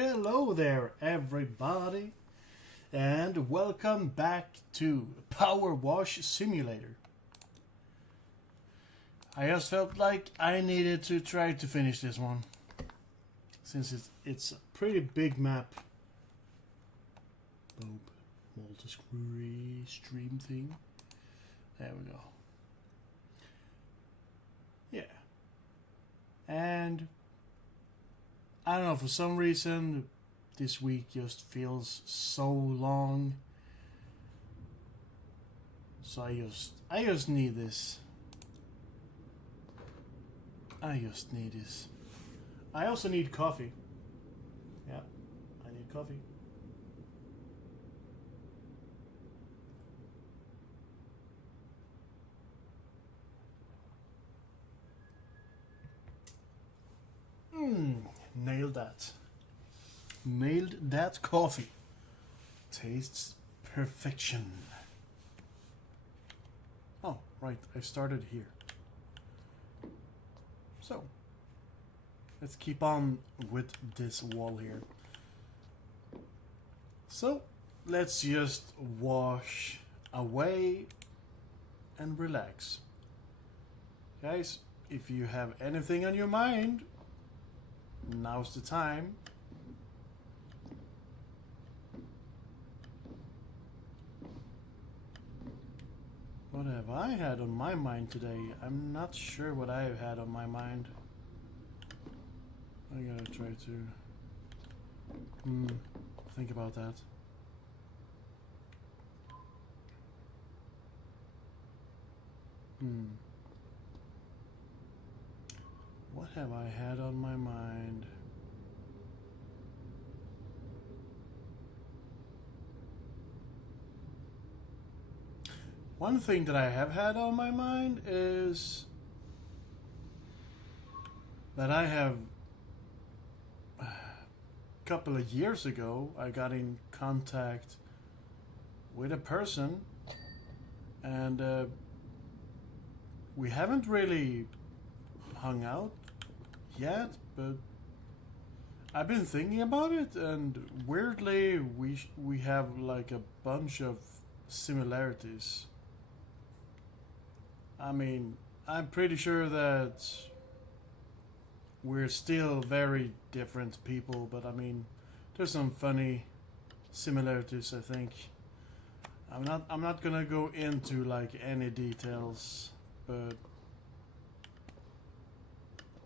Hello there, everybody, and welcome back to Power Wash Simulator. I just felt like I needed to try to finish this one, since it's a pretty big map. Boop, multi-screw stream thing. There we go. Yeah. And I don't know, for some reason this week just feels so long. So I just need this. I just need this. I also need coffee. Yeah, I need coffee. Nailed that. Nailed that coffee. Tastes perfection. Oh, right, I started here. So, let's keep on with this wall here. So, let's just wash away and relax. Guys, if you have anything on your mind, now's the time. What have I had on my mind today? I'm not sure what I have had on my mind. I gotta try to think about that. What have I had on my mind? One thing that I have had on my mind is that I have a couple of years ago I got in contact with a person, and we haven't really hung out yet, but I've been thinking about it, and weirdly we have like a bunch of similarities. I mean, I'm pretty sure that we're still very different people, but I mean, there's some funny similarities, I think. I'm not gonna go into like any details, but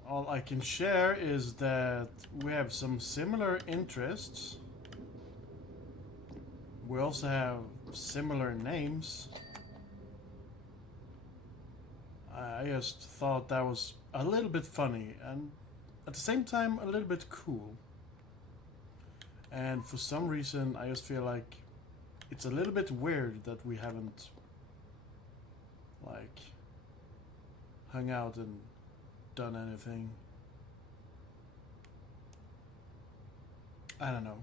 all I can share is that we have some similar interests. We also have similar names. I just thought that was a little bit funny and at the same time a little bit cool. And for some reason I just feel like it's a little bit weird that we haven't like hung out and done anything. I don't know.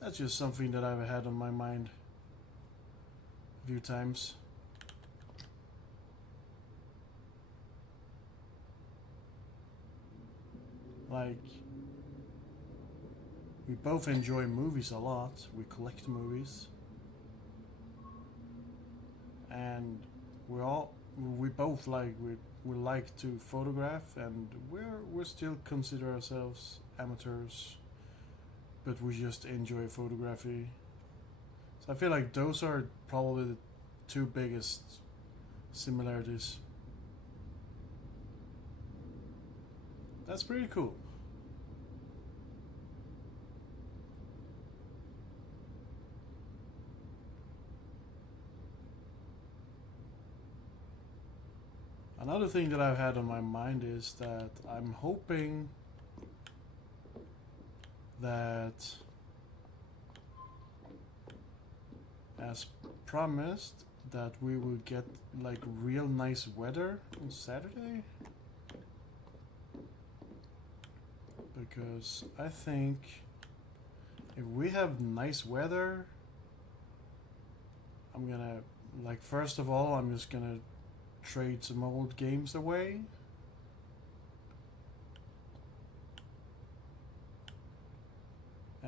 That's just something that I've had on my mind a few times. Like, we both enjoy movies a lot. We collect movies, and we both we like to photograph, and we still consider ourselves amateurs, but we just enjoy photography. So I feel like those are probably the two biggest similarities. That's pretty cool. Another thing that I've had on my mind is that I'm hoping that, as promised, that we will get like real nice weather on Saturday. Because I think if we have nice weather, I'm gonna, like, first of all, I'm just gonna trade some old games away.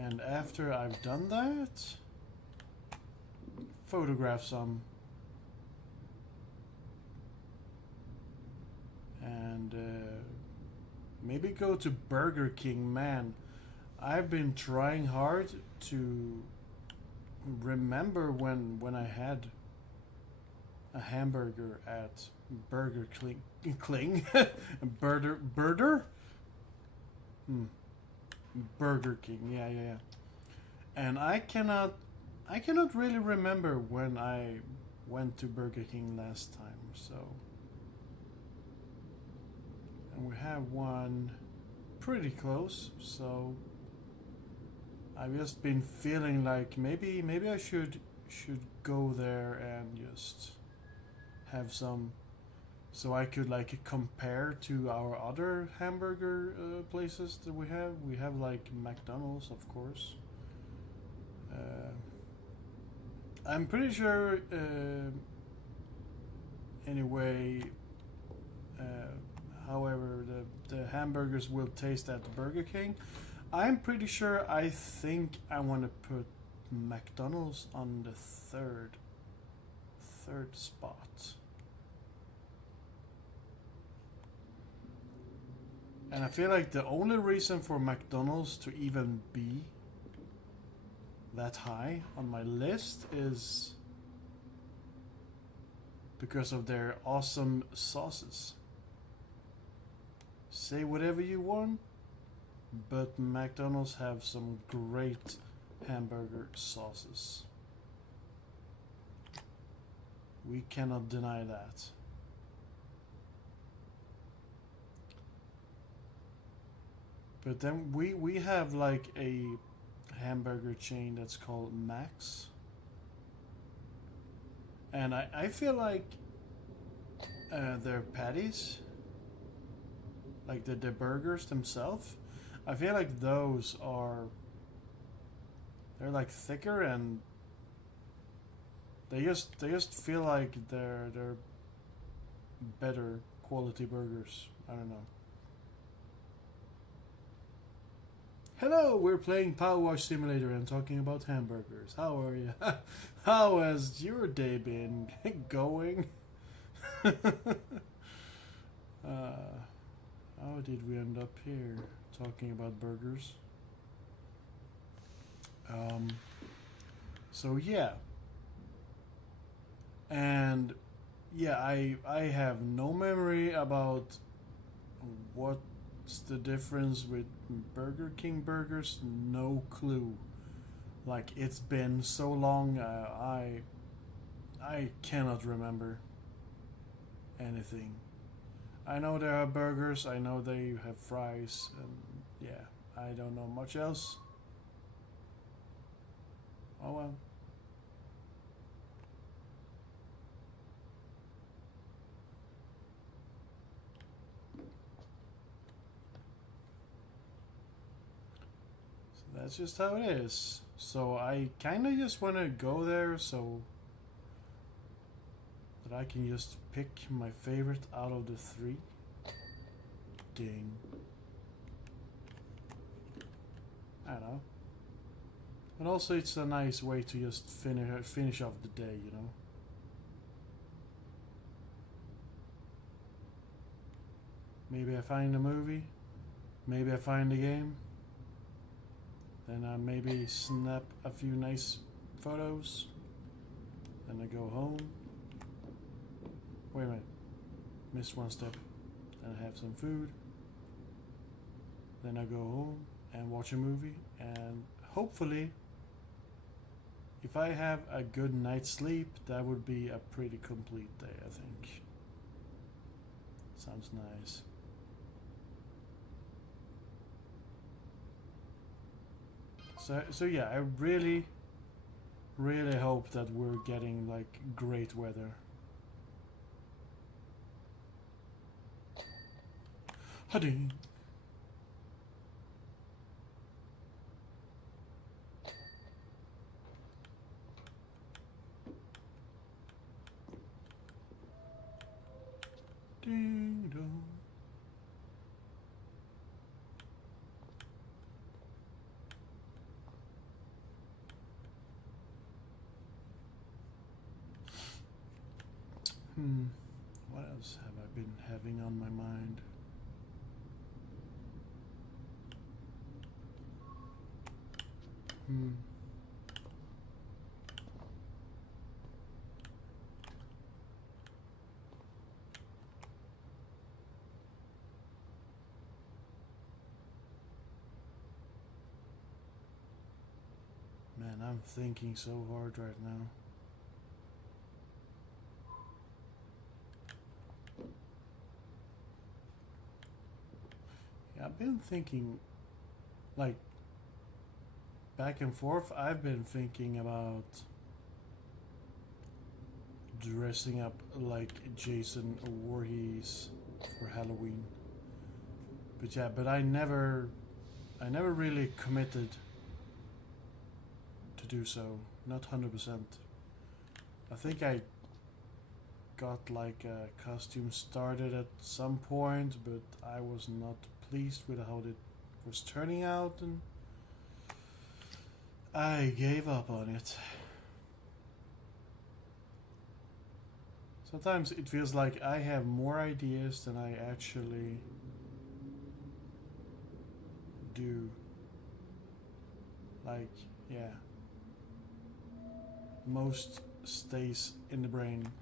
And after I've done that, photograph some. And maybe go to Burger King. Man, I've been trying hard to remember when I had a hamburger at Burger Kling. Burger? Burger King, yeah. And I cannot really remember when I went to Burger King last time, so. And we have one pretty close, so I've just been feeling like maybe I should go there and just have some, so I could like compare to our other hamburger places that we have. We have like McDonald's, of course. I'm pretty sure. Anyway, however, the hamburgers will taste at Burger King. I'm pretty sure. I think I want to put McDonald's on the third spot. And I feel like the only reason for McDonald's to even be that high on my list is because of their awesome sauces. Say whatever you want, but McDonald's have some great hamburger sauces. We cannot deny that. But then we have like a hamburger chain that's called Max. And I feel like their patties, like the burgers themselves, I feel like those they're like thicker, and they just feel like they're better quality burgers. I don't know. Hello, we're playing Power Wash Simulator and talking about hamburgers. How are you? How has your day been going? How did we end up here talking about burgers? So yeah. And yeah, I have no memory about what's the difference with Burger King burgers. No clue. Like, it's been so long, I cannot remember anything. I know there are burgers, I know they have fries, and yeah, I don't know much else. Oh well. So that's just how it is. So I kind of just want to go there so that I can just pick my favorite out of the three. Ding. I don't know. And also it's a nice way to just finish off the day, you know. Maybe I find a movie. Maybe I find a game. Then I maybe snap a few nice photos. Then I go home. Wait a minute. Missed one step. Then I have some food. Then I go home and watch a movie. And hopefully, if I have a good night's sleep, that would be a pretty complete day, I think. Sounds nice. So yeah, I really hope that we're getting like great weather. Honey. Ding dong. What else have I been having on my mind? Man, I'm thinking so hard right now. Yeah, I've been thinking, like, back and forth. I've been thinking about dressing up like Jason Voorhees for Halloween. But yeah, but I never really committed to do so. Not 100%. I think I got like a costume started at some point, but I was not pleased with how it was turning out, and I gave up on it. Sometimes it feels like I have more ideas than I actually do. Like, yeah. Most stays in the brain.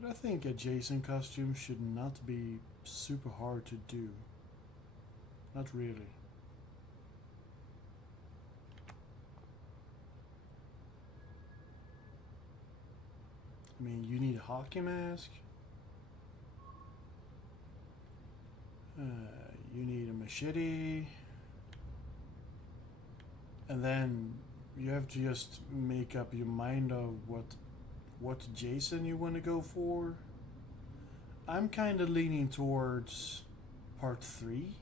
But I think a Jason costume should not be super hard to do. Not really. I mean, you need a hockey mask. You need a machete. And then you have to just make up your mind of what Jason you want to go for. I'm kind of leaning towards part 3.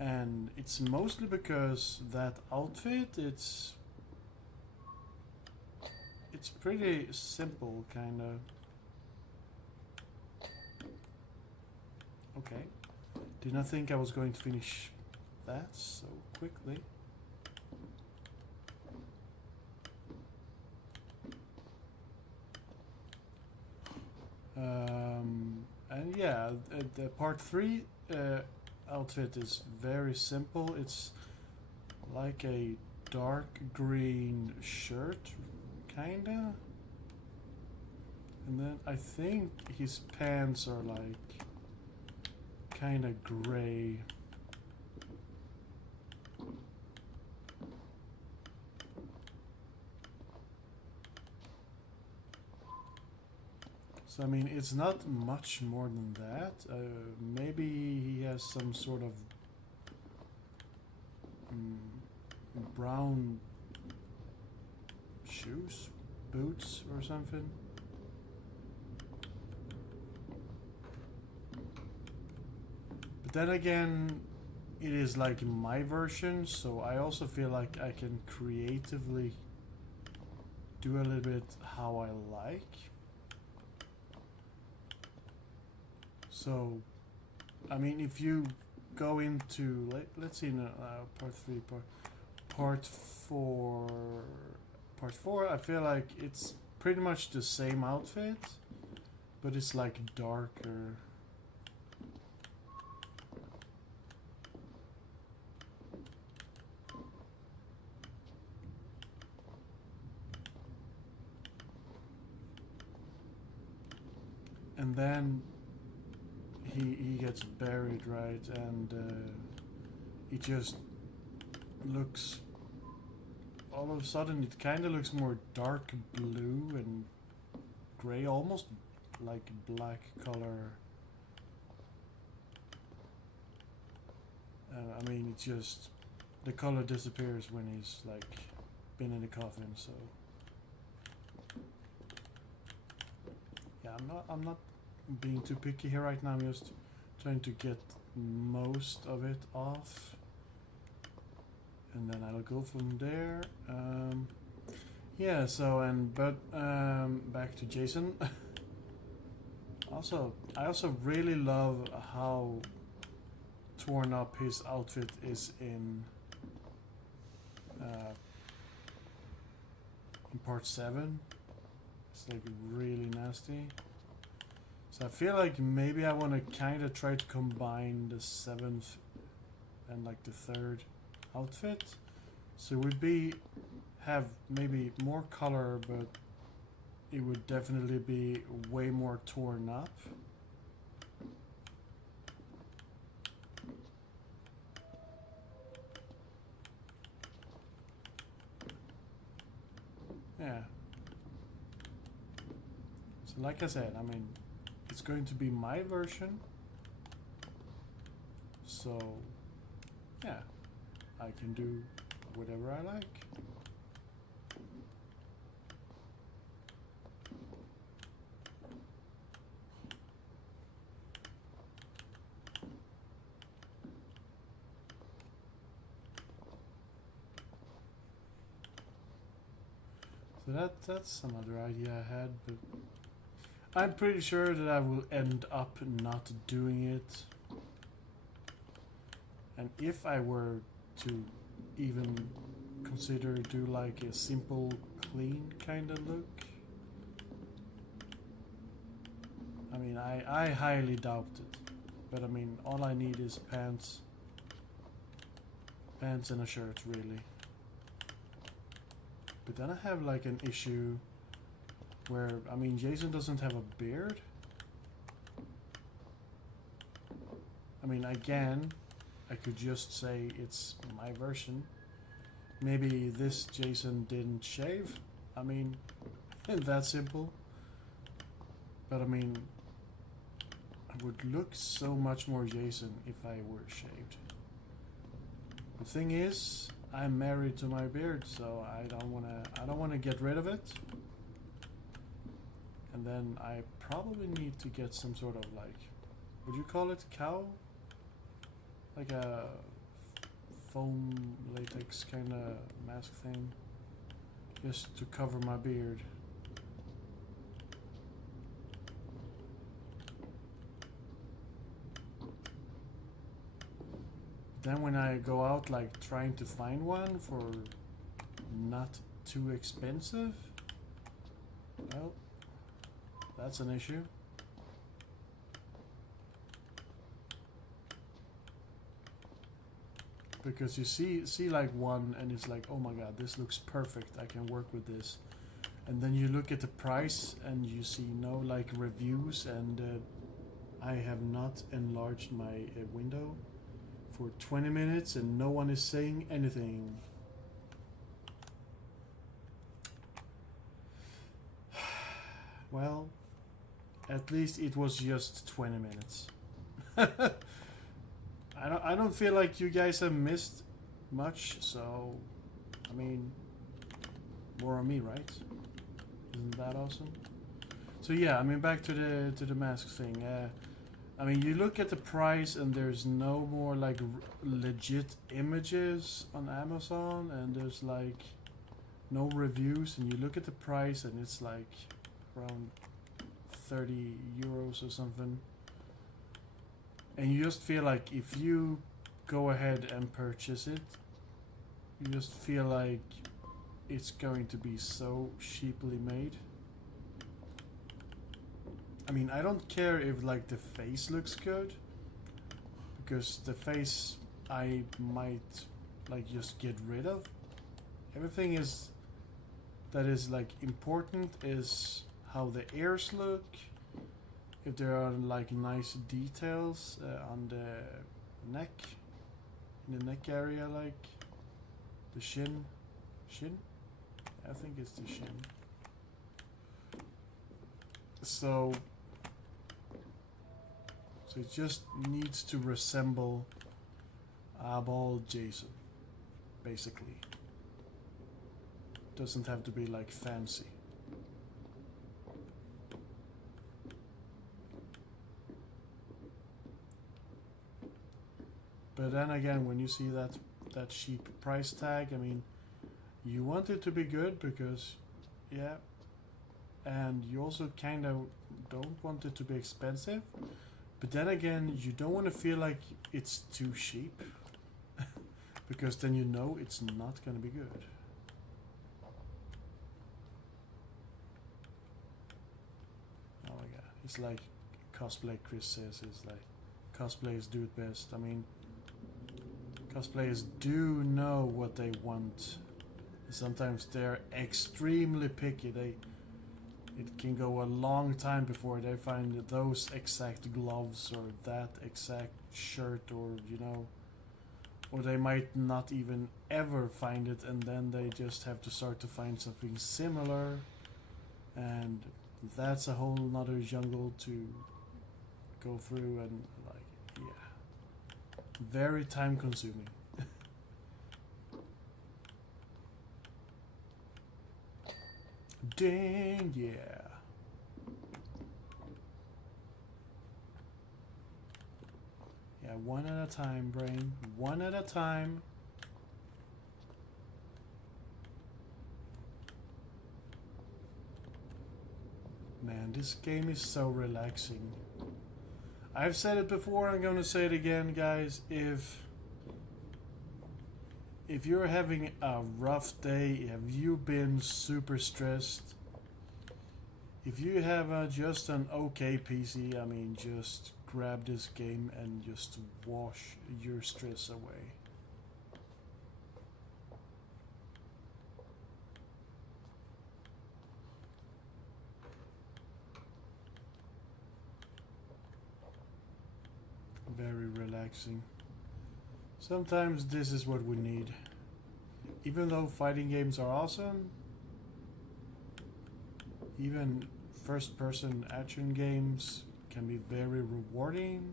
And it's mostly because that outfit, it's pretty simple, kind of. Okay. Did not think I was going to finish that so quickly. And yeah, the part 3 outfit is very simple. It's like a dark green shirt, kinda. And then I think his pants are like kinda gray. So I mean, it's not much more than that. Maybe he has some sort of brown shoes, boots or something. But then again, it is like my version, so I also feel like I can creatively do a little bit how I like. So, I mean, if you go into, let's see, part 3, part 4, I feel like it's pretty much the same outfit, but it's like darker. And then he gets buried, right? And it just looks, all of a sudden it kind of looks more dark blue and gray, almost like black color. I mean, it just, the color disappears when he's like been in the coffin. So yeah, I'm not being too picky here right now. I'm just trying to get most of it off, and then I'll go from there. Yeah, so back to Jason. I also really love how torn up his outfit is in in part 7. It's like really nasty. So I feel like maybe I want to kind of try to combine the 7th and like the 3rd outfit. So it would have maybe more color, but it would definitely be way more torn up. Yeah. So like I said, I mean, it's going to be my version. So, yeah, I can do whatever I like. So that's another idea I had, but I'm pretty sure that I will end up not doing it. And if I were to even consider do like a simple clean kind of look, I mean I highly doubt it. But I mean all I need is pants and a shirt really. But then I have like an issue where, I mean, Jason doesn't have a beard. I mean, again, I could just say it's my version. Maybe this Jason didn't shave. I mean, that simple. But I mean, I would look so much more Jason if I were shaved. The thing is, I'm married to my beard, so I don't wanna get rid of it. And then I probably need to get some sort of like, would you call it cow? Like a foam latex kind of mask thing, just to cover my beard. Then when I go out like trying to find one for not too expensive, well, that's an issue. Because you see like one and it's like, oh my god, this looks perfect, I can work with this. And then you look at the price and you see no like reviews, and I have not enlarged my window for 20 minutes and no one is saying anything. Well, at least it was just 20 minutes. I don't feel like you guys have missed much, so I mean, more on me, right? Isn't that awesome? So yeah, I mean, back to the mask thing. I mean, you look at the price and there's no more like legit images on Amazon, and there's like no reviews, and you look at the price and it's like around 30 euros or something. And you just feel like if you go ahead and purchase it, you just feel like it's going to be so cheaply made. I mean, I don't care if like the face looks good, because the face I might like just get rid of. Everything is that is like important is how the ears look, if there are like nice details on the neck, in the neck area, like the shin, I think it's the shin. So it just needs to resemble eyeball Jason, basically. Doesn't have to be like fancy. But then again, when you see that cheap price tag, I mean, you want it to be good because, yeah, and you also kind of don't want it to be expensive. But then again, you don't want to feel like it's too cheap. because then you know it's not gonna be good. Oh my god, it's like cosplay Chris says, it's like cosplayers do it best. I mean, cosplayers do know what they want. Sometimes they're extremely picky. It can go a long time before they find those exact gloves or that exact shirt, or you know, or they might not even ever find it, and then they just have to start to find something similar, and that's a whole nother jungle to go through, and like, yeah, very time consuming. Dang, yeah. Yeah, one at a time, brain. One at a time. Man, this game is so relaxing. I've said it before, I'm gonna say it again, guys. If you're having a rough day, have you been super stressed? If you have just an okay PC, I mean, just grab this game and just wash your stress away. Very relaxing. Sometimes this is what we need. Even though fighting games are awesome, even first-person action games can be very rewarding.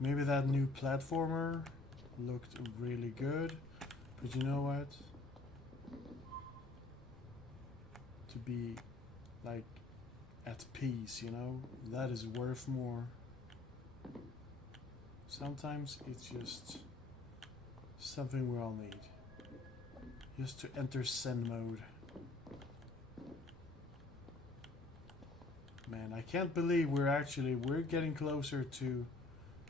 Maybe that new platformer looked really good, but you know what? To be like at peace, you know, that is worth more. Sometimes it's just something we all need. Just to enter Zen mode. Man, I can't believe we're getting closer to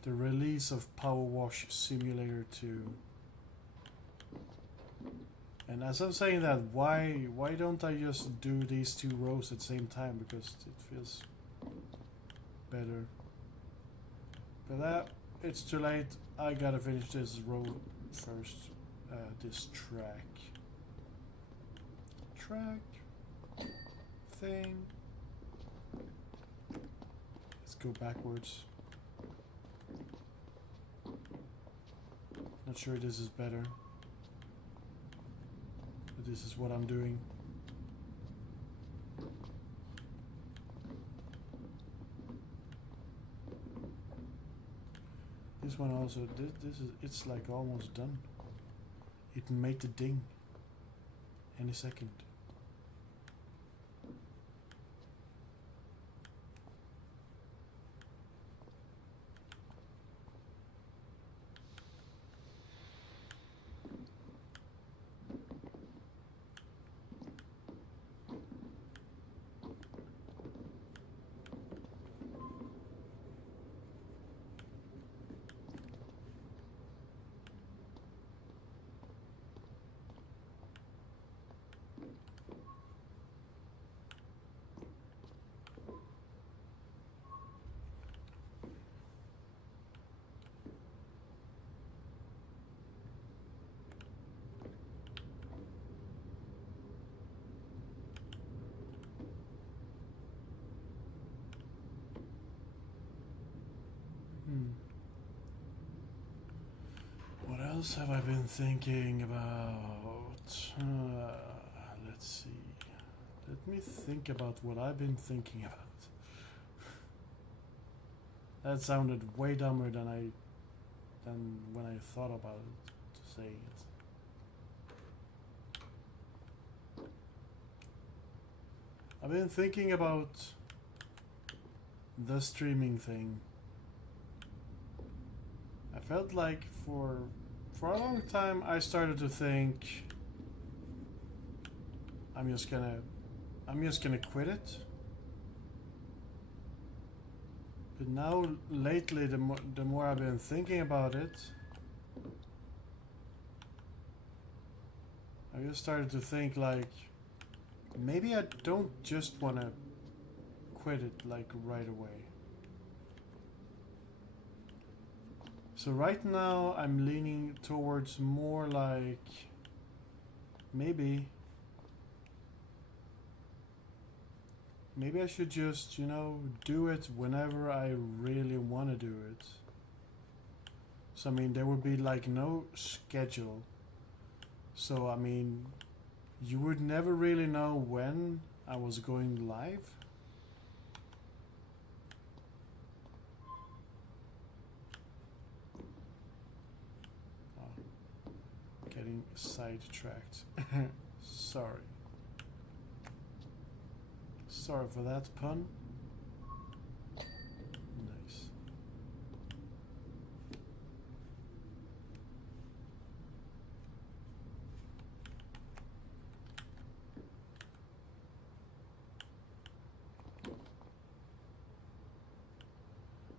the release of Power Wash Simulator 2. And as I'm saying that, why don't I just do these two rows at the same time? Because it feels better. But it's too late. I gotta finish this row first. This track thing. Let's go backwards. Not sure this is better, but this is what I'm doing. This one also, it's like almost done. It made the ding any second. What else have I been thinking about? Let's see. Let me think about what I've been thinking about. That sounded way dumber than when I thought about it, to say it. I've been thinking about the streaming thing. I felt like for a long time I started to think I'm just gonna quit it. But now lately, the more I've been thinking about it, I just started to think like maybe I don't just want to quit it like right away. So right now I'm leaning towards more like maybe I should just, you know, do it whenever I really want to do it. So I mean there would be like no schedule. So I mean you would never really know when I was going live. Getting sidetracked. Sorry. Sorry for that pun. Nice.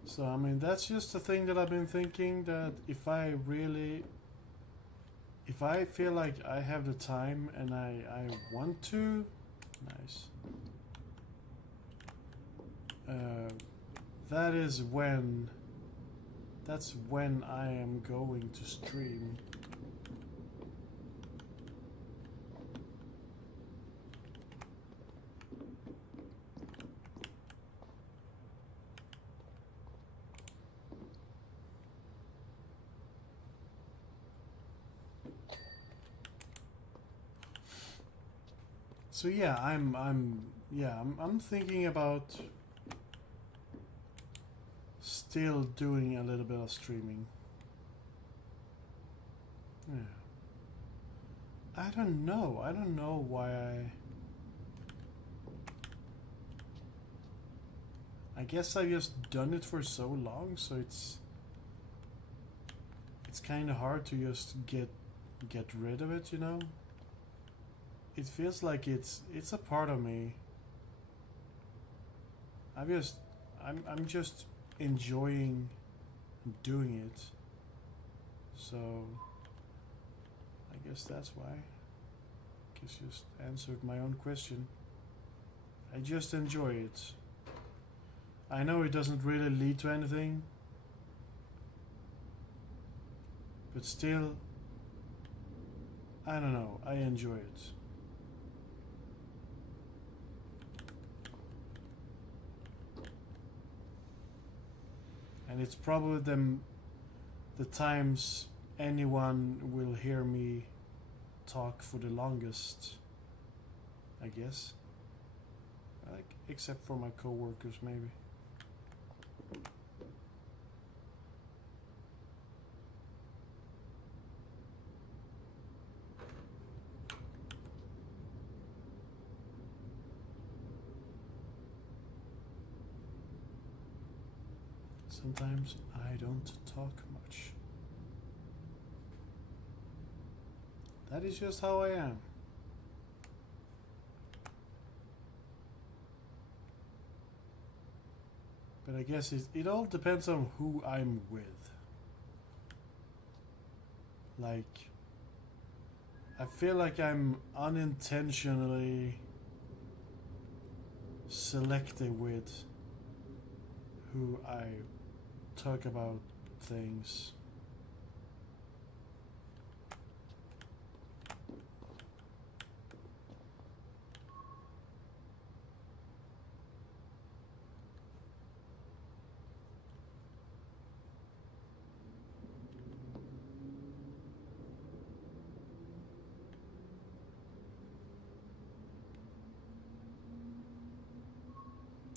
So I mean that's just a thing that I've been thinking, that if I feel like I have the time and I want to, nice. That's when I am going to stream. So yeah, I'm thinking about still doing a little bit of streaming. Yeah. I don't know why I guess I've just done it for so long, so it's kind of hard to just get rid of it, you know? It feels like it's a part of me. I'm just enjoying doing it. So I guess that's why. I guess just answered my own question. I just enjoy it. I know it doesn't really lead to anything, but still, I don't know, I enjoy it. And it's probably the times anyone will hear me talk for the longest, I guess. Like, except for my coworkers, maybe. Sometimes I don't talk much. That is just how I am. But I guess it all depends on who I'm with. Like, I feel like I'm unintentionally selective with who I talk about things.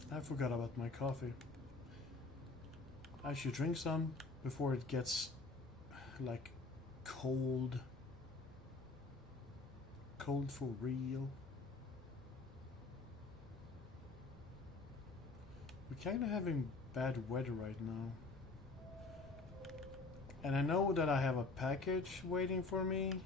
I forgot about my coffee. I should drink some before it gets like cold. Cold for real. We're kind of having bad weather right now. And I know that I have a package waiting for me.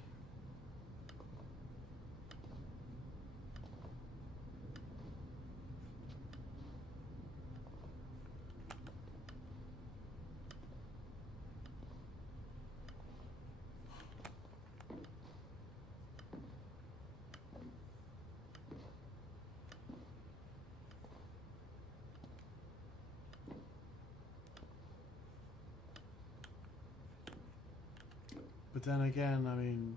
But then again, I mean,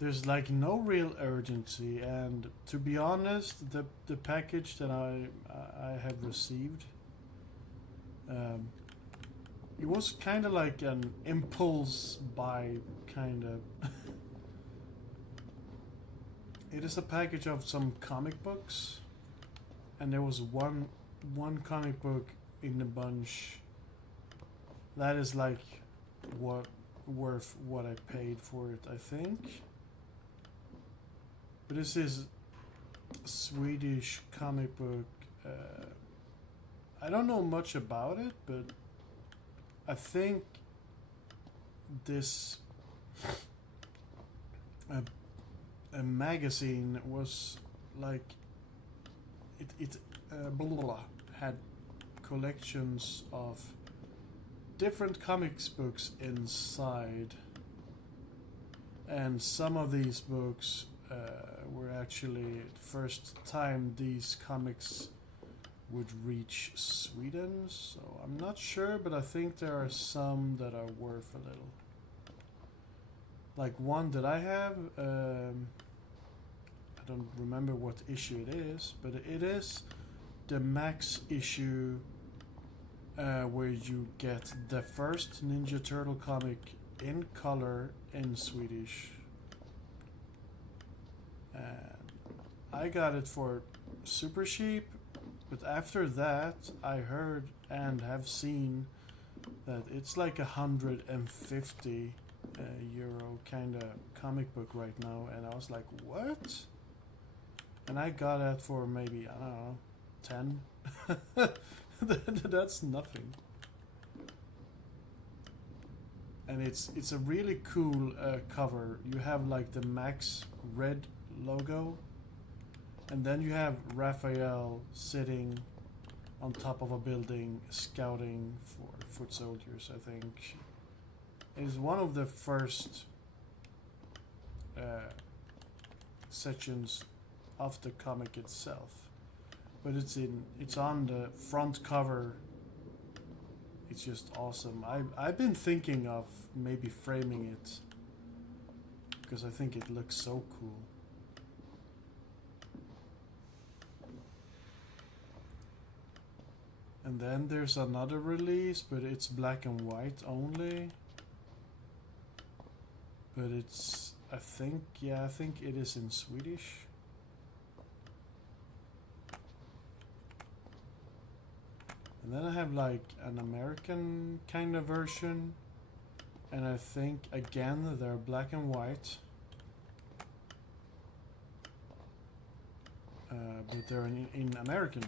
there's like no real urgency, and to be honest, the package that I have received, it was kind of like an impulse buy, kind of. It is a package of some comic books, and there was one comic book in the bunch that is like worth what I paid for it, I think. But this is a Swedish comic book. I don't know much about it, but I think this a magazine was like it blah, blah, blah, had collections of different comics books inside, and some of these books were actually the first time these comics would reach Sweden, so I'm not sure, but I think there are some that are worth a little. Like one that I have, I don't remember what issue it is, but it is the max issue where you get the first Ninja Turtle comic in color in Swedish. I got it for super cheap, but after that I heard and have seen that it's like 150 euro kind of comic book right now, and I was like, what? And I got it for maybe, I don't know, 10. That's nothing. And it's a really cool cover. You have like the Max red logo, and then you have Raphael sitting on top of a building scouting for foot soldiers, I think. It's one of the first sections of the comic itself, but it's on the front cover. It's just awesome. I've been thinking of maybe framing it because I think it looks so cool. And then there's another release, but it's black and white only. But it's, I think it is in Swedish. And then I have like an American kind of version. And I think again they're black and white. But they're in American.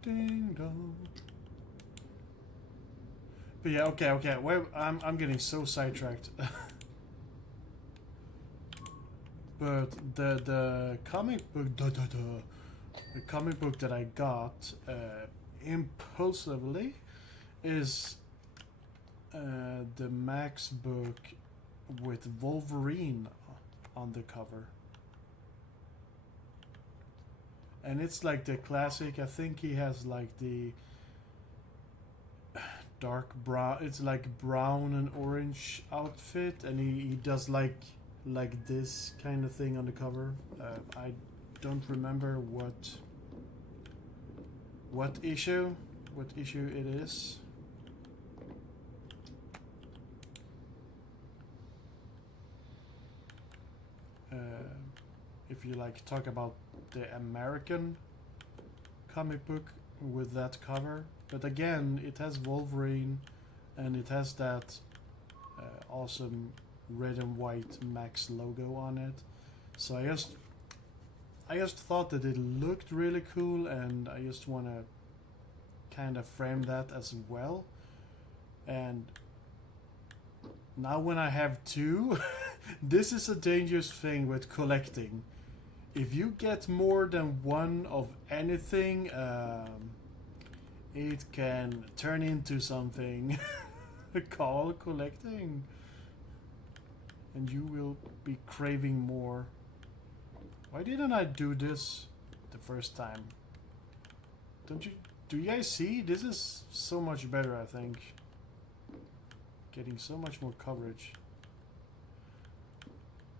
Ding dong. But yeah, okay. Well, I'm getting so sidetracked. But the comic book, the comic book that I got impulsively is the Max book with Wolverine on the cover. And it's like the classic. I think he has like the dark brown. It's like brown and orange outfit, and he does like this kind of thing on the cover. I don't remember what issue it is. If you like talk about the American comic book with that cover, but again it has Wolverine and it has that awesome red and white Max logo on it. So I just thought that it looked really cool, and I just want to kind of frame that as well. And now when I have two, this is a dangerous thing with collecting. If you get more than one of anything, it can turn into something called collecting. And you will be craving more. Why didn't I do this the first time? do you guys see? This is so much better, I think. Getting so much more coverage.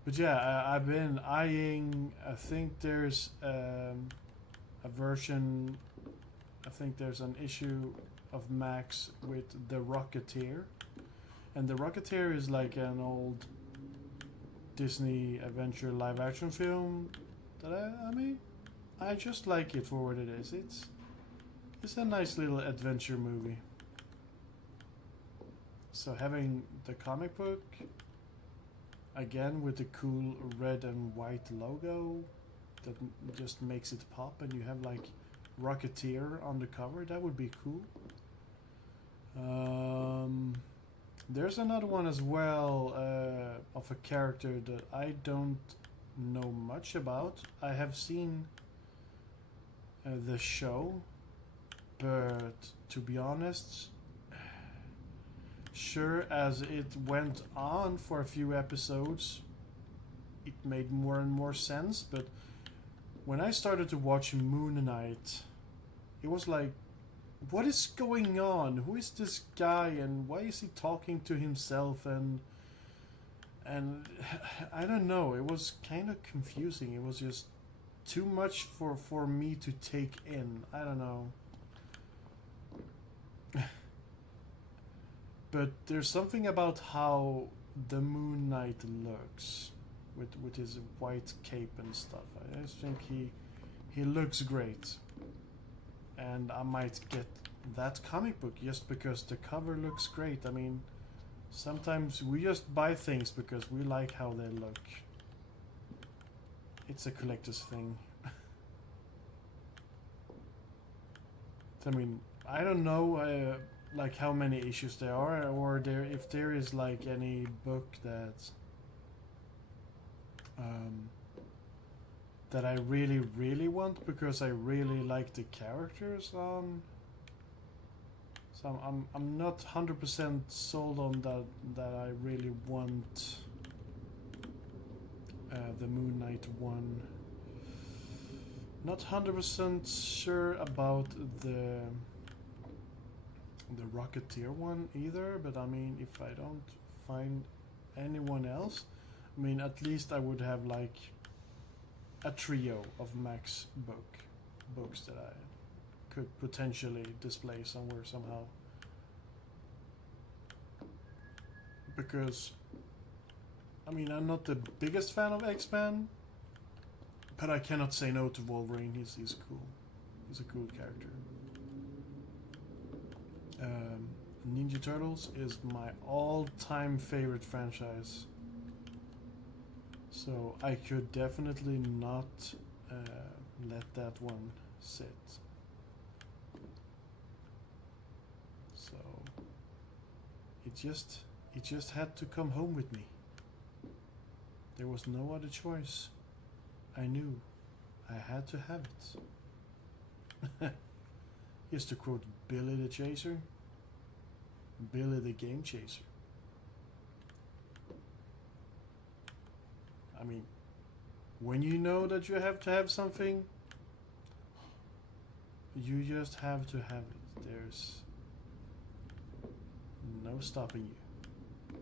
But yeah, I've been eyeing. I think there's a version. I think there's an issue of Max with the Rocketeer, and the Rocketeer is like an old Disney adventure live action film that I mean, I just like it for what it is. It's a nice little adventure movie. So having the comic book again with the cool red and white logo that just makes it pop, and you have like Rocketeer on the cover, that would be cool. There's another one as well of a character that I don't know much about. I have seen the show, but to be honest, sure as it went on for a few episodes, it made more and more sense. But when I started to watch Moon Knight, it was like, what is going on? Who is this guy, and why is he talking to himself? And I don't know. It was kind of confusing. It was just too much for me to take in. I don't know. But there's something about how the Moon Knight looks with his white cape and stuff. I just think he looks great. And I might get that comic book just because the cover looks great. I mean, sometimes we just buy things because we like how they look. It's a collector's thing. I mean, I don't know like how many issues there are, or if there is like any book that that I really want because I really like the characters on. So I'm not 100% sold on that I really want the Moon Knight one. Not 100% sure about the Rocketeer one either, but I mean, if I don't find anyone else, I mean, at least I would have like a trio of Max books that I could potentially display somewhere somehow. Because I mean, I'm not the biggest fan of X-Men, but I cannot say no to Wolverine. He's cool. He's a cool character. Ninja Turtles is my all-time favorite franchise. So I could definitely not let that one sit. So it just had to come home with me. There was no other choice. I knew I had to have it. Here's to quote Billy the Chaser. Billy the Game Chaser. I mean, when you know that you have to have something, you just have to have it. There's no stopping you.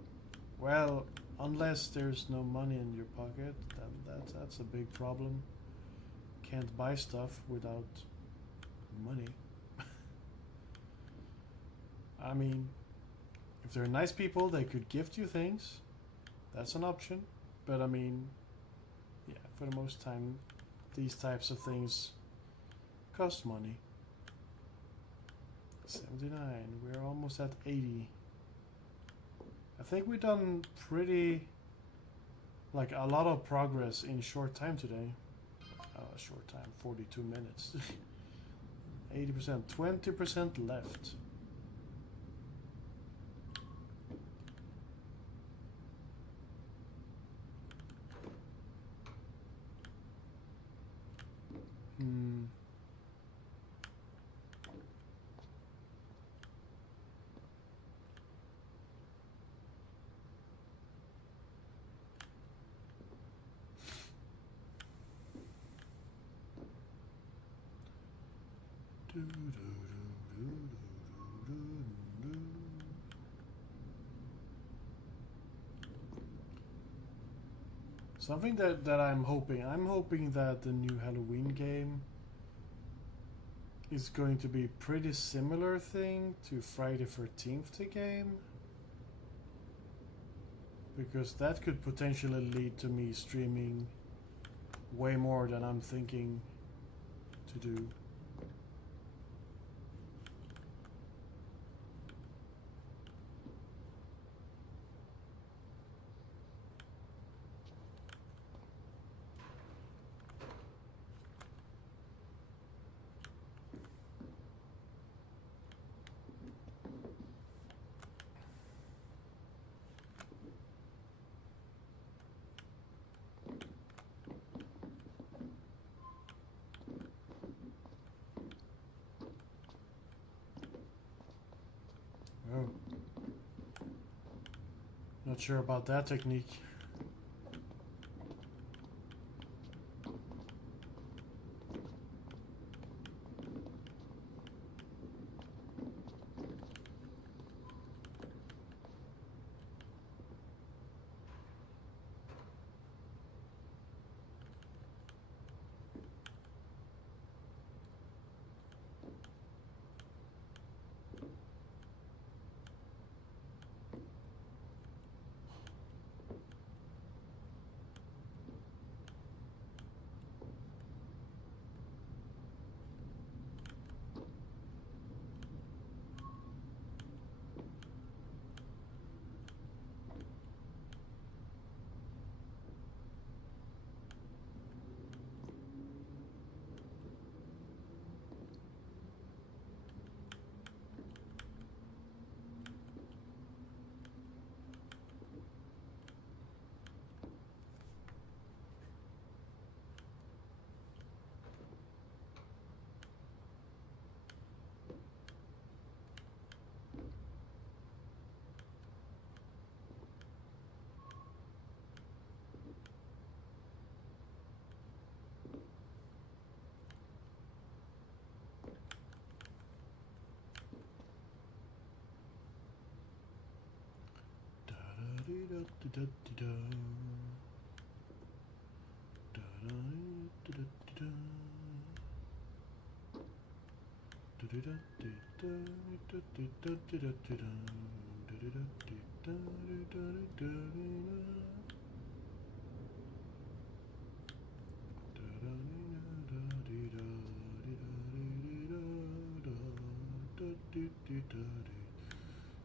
Well, unless there's no money in your pocket, then that's a big problem. Can't buy stuff without money. I mean, if they're nice people, they could gift you things. That's an option. But I mean, yeah, for the most time, these types of things cost money. 79. We're almost at 80. I think we've done pretty, like a lot of progress in short time today. Short time, 42 minutes. 80%, 20% left. Something that I'm hoping that the new Halloween game is going to be pretty similar thing to Friday 13th the game, because that could potentially lead to me streaming way more than I'm thinking to do. Oh. Not sure about that technique.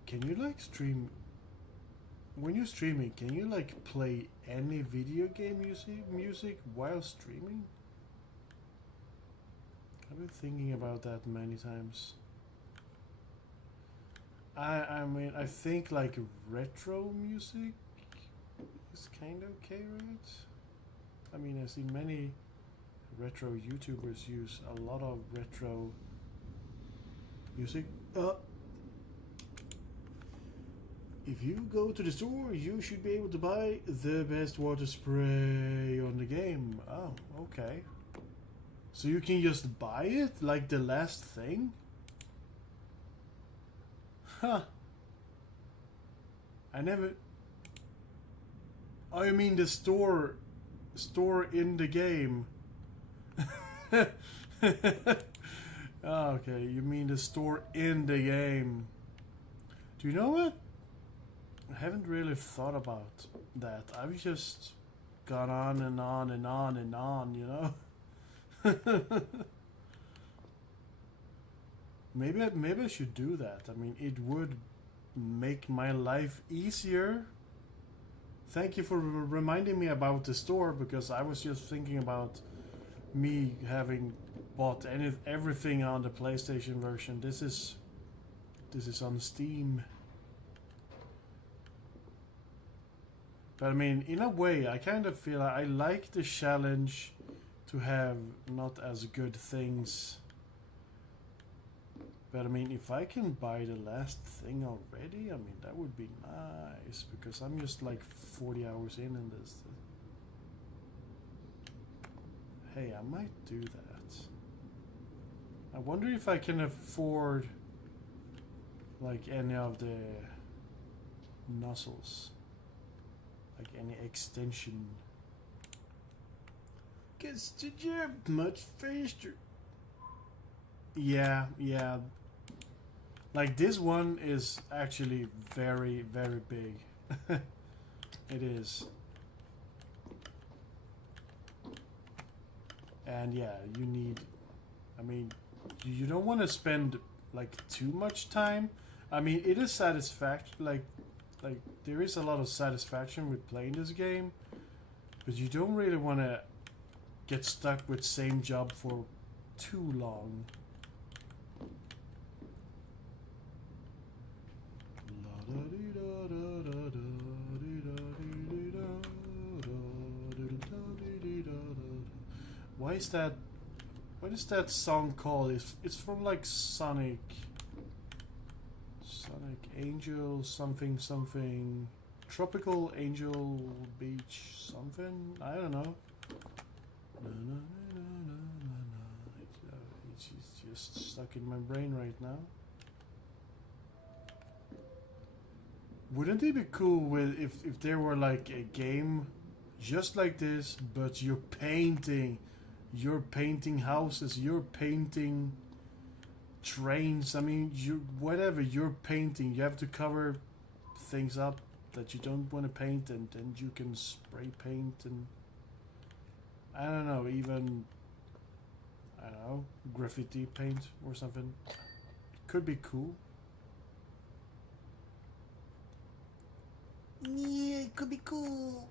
Can you like stream when you're streaming? Can you like play any video game music while streaming? I've been thinking about that many times. I mean, I think like retro music is kind of okay, right? I mean, I've seen many retro YouTubers use a lot of retro music. If you go to the store, you should be able to buy the best water spray on the game. Oh, okay. So you can just buy it like the last thing? Huh. I never... Oh, you mean the store in the game? Oh, okay, you mean the store in the game. Do you know what? I haven't really thought about that. I've just gone on and on and on and on, you know? Maybe I should do that. I mean, it would make my life easier. Thank you for reminding me about the store, because I was just thinking about me having bought everything on the PlayStation version. This is on Steam. But I mean, in a way, I kind of feel I like the challenge to have not as good things. But I mean, if I can buy the last thing already, I mean, that would be nice, because I'm just like 40 hours in this. Hey, I might do that. I wonder if I can afford like any of the nozzles, like any extension. Gets the job much faster. Yeah, yeah. Like this one is actually very, very big. It is. And yeah, you need, I mean, you don't want to spend like too much time. I mean, it is satisfaction, like there is a lot of satisfaction with playing this game, but you don't really want to get stuck with same job for too long. Why is that? What is that song called? It's from like Sonic Angel something something, Tropical Angel Beach something. I don't know. It's just stuck in my brain right now. Wouldn't it be cool with if there were like a game just like this, but you're painting houses, you're painting trains. I mean, whatever you're painting, you have to cover things up that you don't want to paint, and then you can spray paint, and I don't know, even I don't know, graffiti paint or something. It could be cool. Yeah, it could be cool.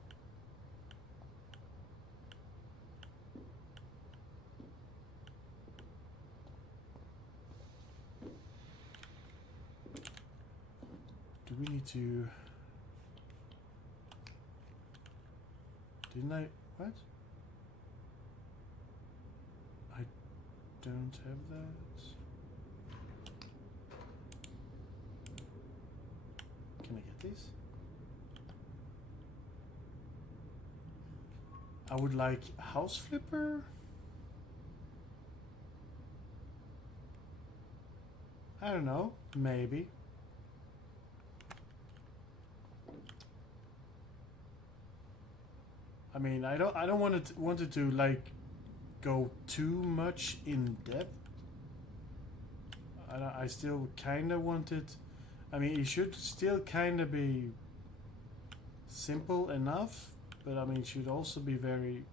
Do we need to... Didn't I... What? I don't have that. Can I get these? I would like house flipper. I don't know, maybe. I mean, I don't want it to like go too much in depth. I still kind of want it. I mean, it should still kind of be simple enough, but I mean, it should also be very,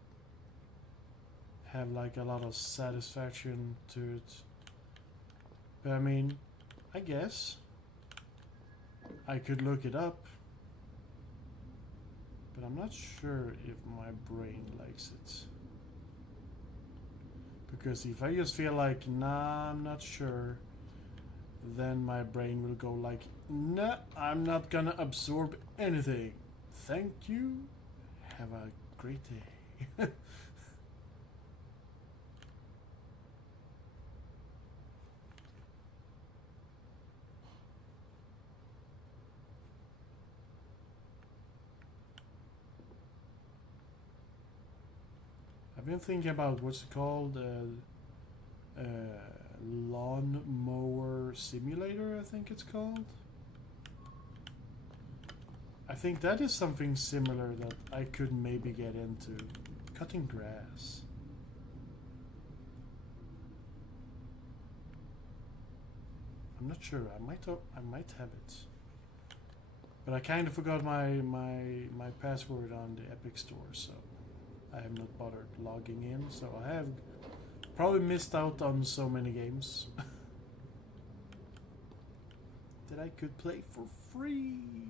have like a lot of satisfaction to it. But I mean, I guess I could look it up, but I'm not sure if my brain likes it. Because if I just feel like, nah, I'm not sure, then my brain will go like, nah, I'm not gonna absorb anything. Thank you. Have a great day. I've been thinking about what's it called, lawn mower simulator, I think it's called. I think that is something similar that I could maybe get into. Cutting grass. I'm not sure. I might have it, but I kind of forgot my password on the Epic Store, so I have not bothered logging in. So I have probably missed out on so many games that I could play for free.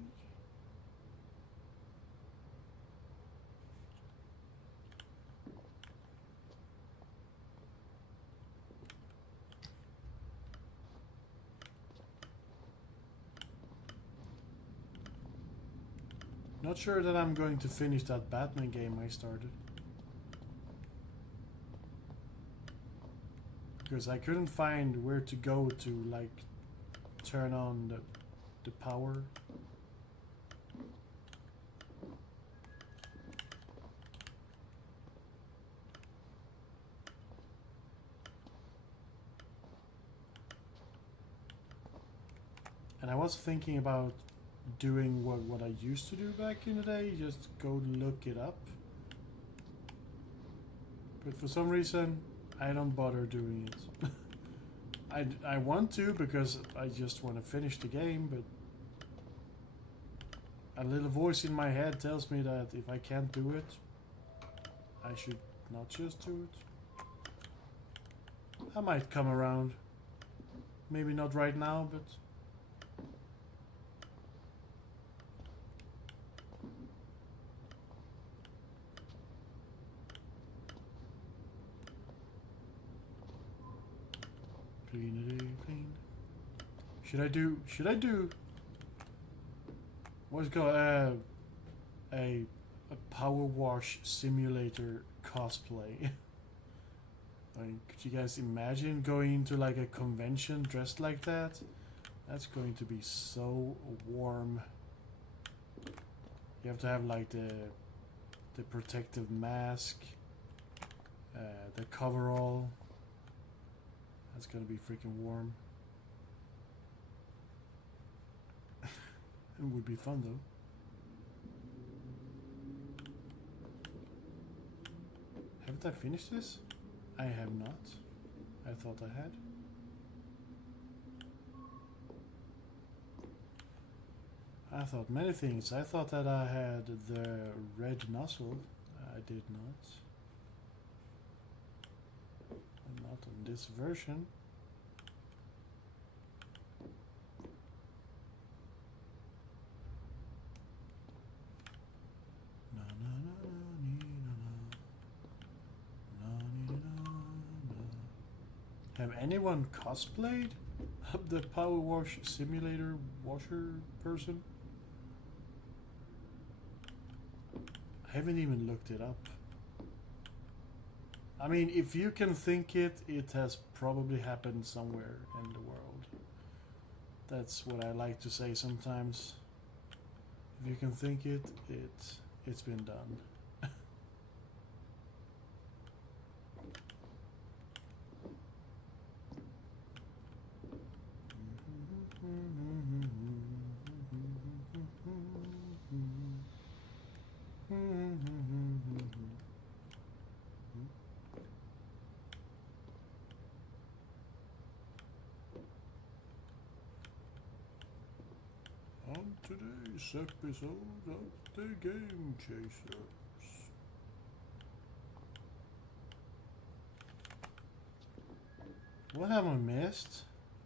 Not sure that I'm going to finish that Batman game I started. Because I couldn't find where to go to, like, turn on the power. And I was thinking about doing what I used to do back in the day, just go look it up. But for some reason, I don't bother doing it. I want to because I just want to finish the game, but a little voice in my head tells me that if I can't do it, I should not just do it. I might come around. Maybe not right now, but... Clean. Should I do what's it called a power wash simulator cosplay? I mean, could you guys imagine going into like a convention dressed like that? That's going to be so warm. You have to have like the protective mask, the coverall. That's gonna be freaking warm. It would be fun though. Haven't I finished this? I have not. I thought I had. I thought many things. I thought that I had the red nozzle. I did not. Not on this version. Have anyone cosplayed the Power Wash Simulator washer person? I haven't even looked it up. I mean, if you can think it, it has probably happened somewhere in the world. That's what I like to say sometimes. If you can think it, it's been done. On today's episode of the Game Chasers. What have I missed?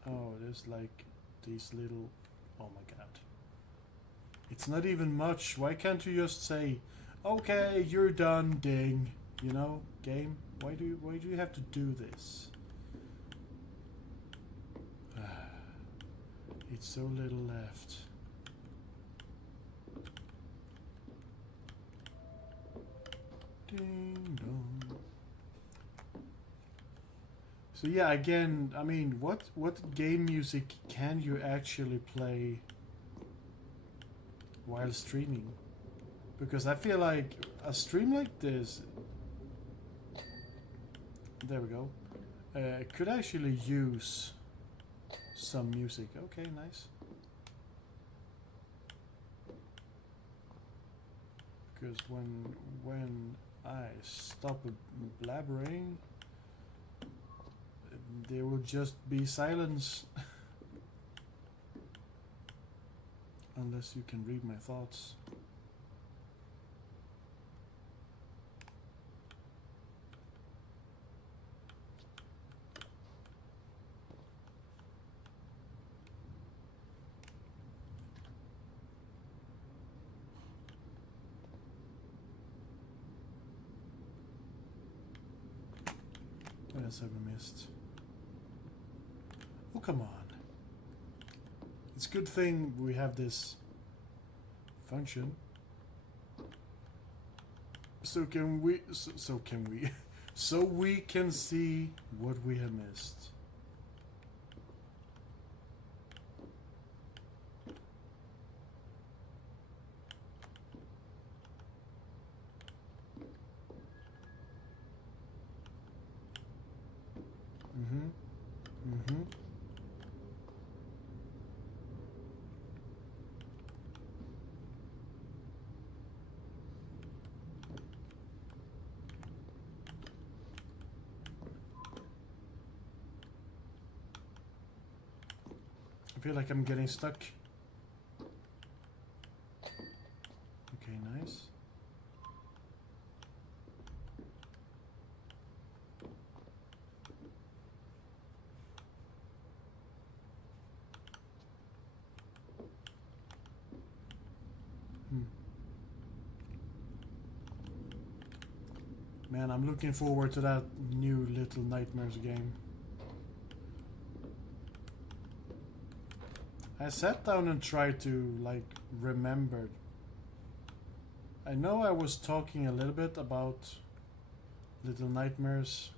Oh, there's like these little... Oh my god. It's not even much. Why can't you just say, okay, you're done, ding. You know, game? Why do you have to do this? It's so little left. Ding dong. So yeah, again, I mean, what game music can you actually play while streaming? Because I feel like a stream like this, there we go, could actually use some music. Okay, nice. Because when I stop blabbering, there will just be silence. Unless you can read my thoughts. What else have we missed? Oh, come on. It's a good thing we have this function. So we can see what we have missed. feel like I'm getting stuck. Okay, nice. Man, I'm looking forward to that new Little Nightmares game. I sat down and tried to, like, remember. I know I was talking a little bit about Little Nightmares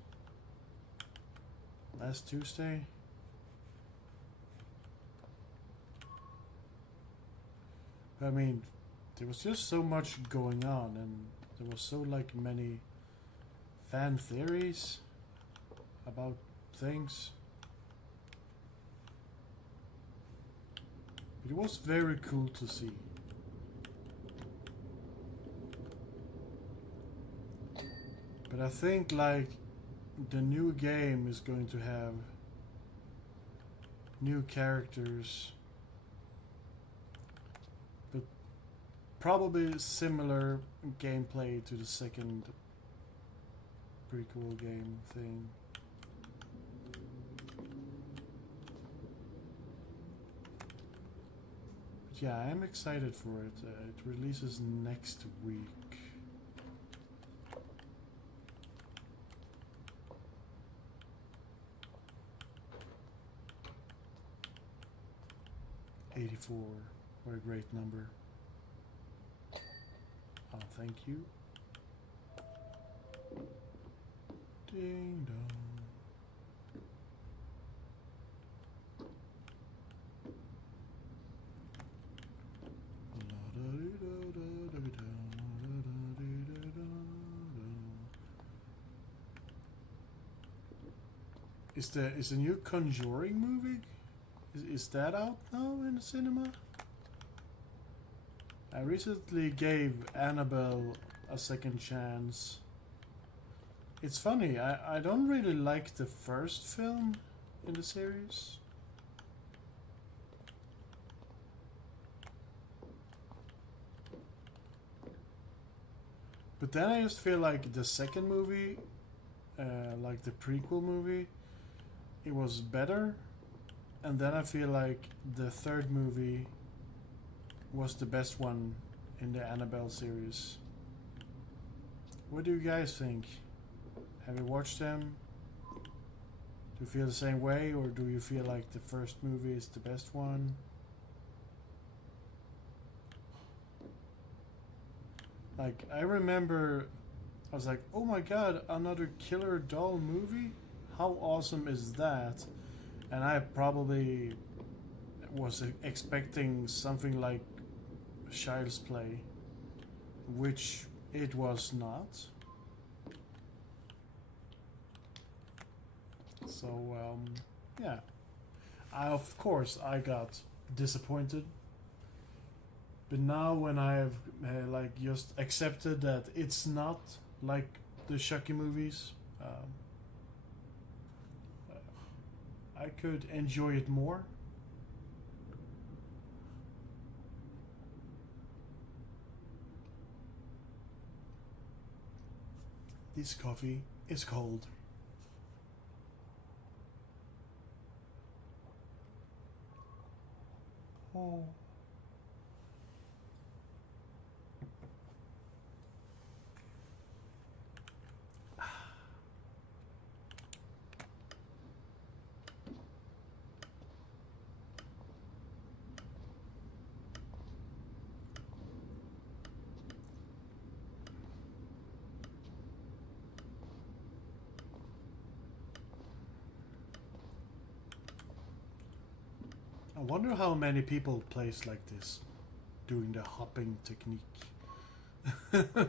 last Tuesday. I mean, there was just so much going on, and there was so like many fan theories about things. It was very cool to see. But I think like the new game is going to have new characters, but probably similar gameplay to the second prequel game thing. But yeah, I am excited for it. It releases next week. $84. What a great number. Oh, thank you. Ding dong. Is the new Conjuring movie? Is that out now in the cinema? I recently gave Annabelle a second chance. It's funny, I don't really like the first film in the series. But then I just feel like the second movie, like the prequel movie, it was better. And then I feel like the third movie was the best one in the Annabelle series. What do you guys think? Have you watched them? Do you feel the same way, or do you feel like the first movie is the best one? Like, I remember, I was like, oh my god, another killer doll movie? How awesome is that? And I probably was expecting something like Child's Play, which it was not. So, yeah. Of course, I got disappointed. But now when I've like just accepted that it's not like the Chucky movies, I could enjoy it more. This coffee is cold. Oh. I wonder how many people plays like this, doing the hopping technique. I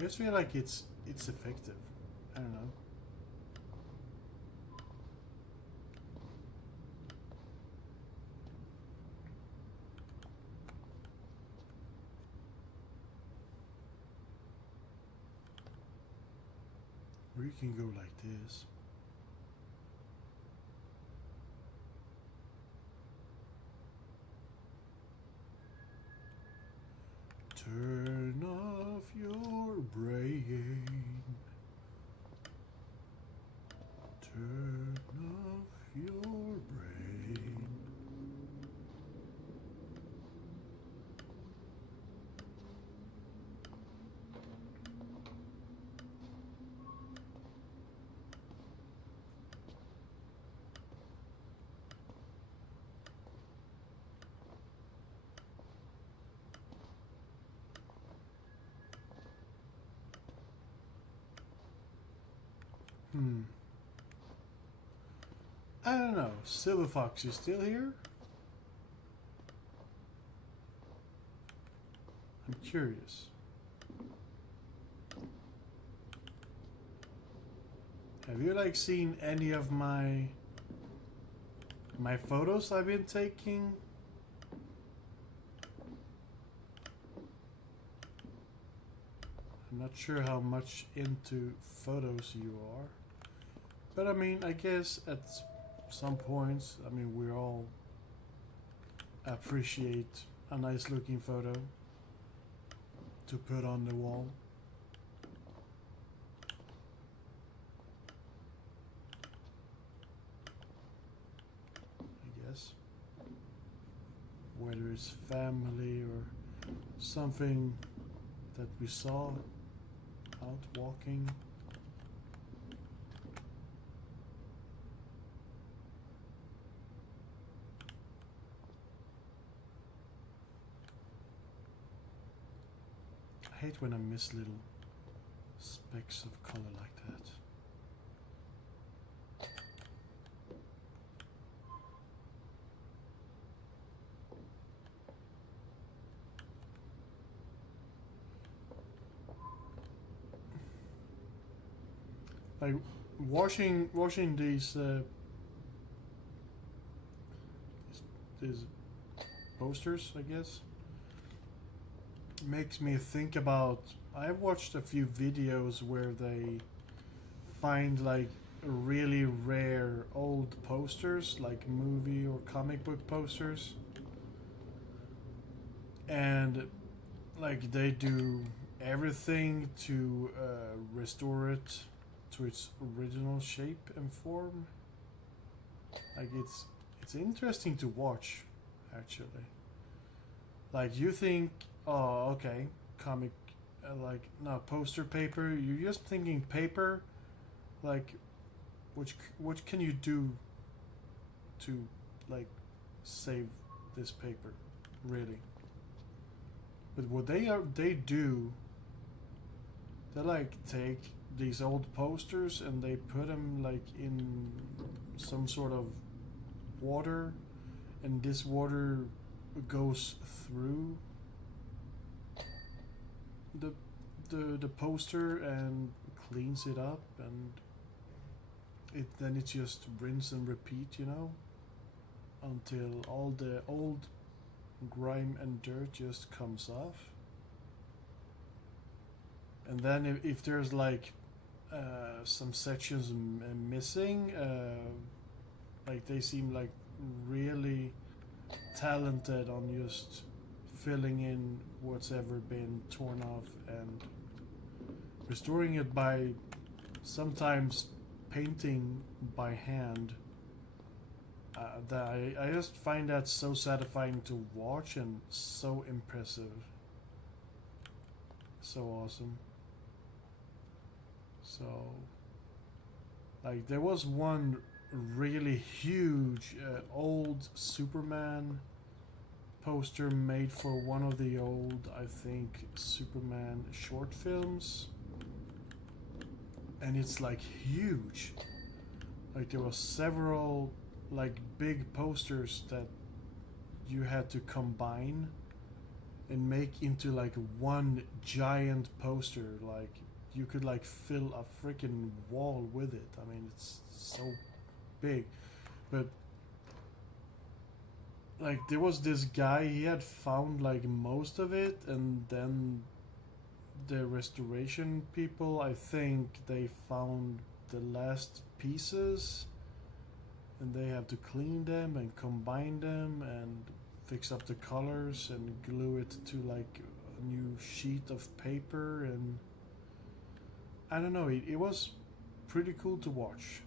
just feel like it's effective. I don't know. Or you can go like this. Turn off your brain. Turn off your brain. I don't know. Silver Fox is still here? I'm curious. Have you like seen any of my photos I've been taking? I'm not sure how much into photos you are. But I mean, I guess at some points, I mean, we all appreciate a nice looking photo to put on the wall. I guess. Whether it's family or something that we saw out walking. I hate when I miss little specks of color like that. Like washing these posters, I guess, makes me think about. I've watched a few videos where they find like really rare old posters, like movie or comic book posters, and like they do everything to restore it to its original shape and form. Like it's interesting to watch, actually. Like you think, oh, okay, comic, like no poster paper. You're just thinking paper, like, what can you do to like save this paper, really? But what they do, they like take these old posters and they put them like in some sort of water, and this water goes through the poster and cleans it up, and then it just rinse and repeat, you know, until all the old grime and dirt just comes off. And then if there's like some sections missing, like they seem like really talented on just filling in what's ever been torn off and restoring it by sometimes painting by hand. I just find that so satisfying to watch and so impressive. So awesome. So, like, there was one really huge old Superman poster made for one of the old, I think, Superman short films, and it's like huge. Like there were several like big posters that you had to combine and make into like one giant poster. Like you could like fill a freaking wall with it. I mean, it's so big. But like there was this guy, he had found like most of it, and then the restoration people, I think they found the last pieces and they have to clean them and combine them and fix up the colors and glue it to like a new sheet of paper. And I don't know, it was pretty cool to watch.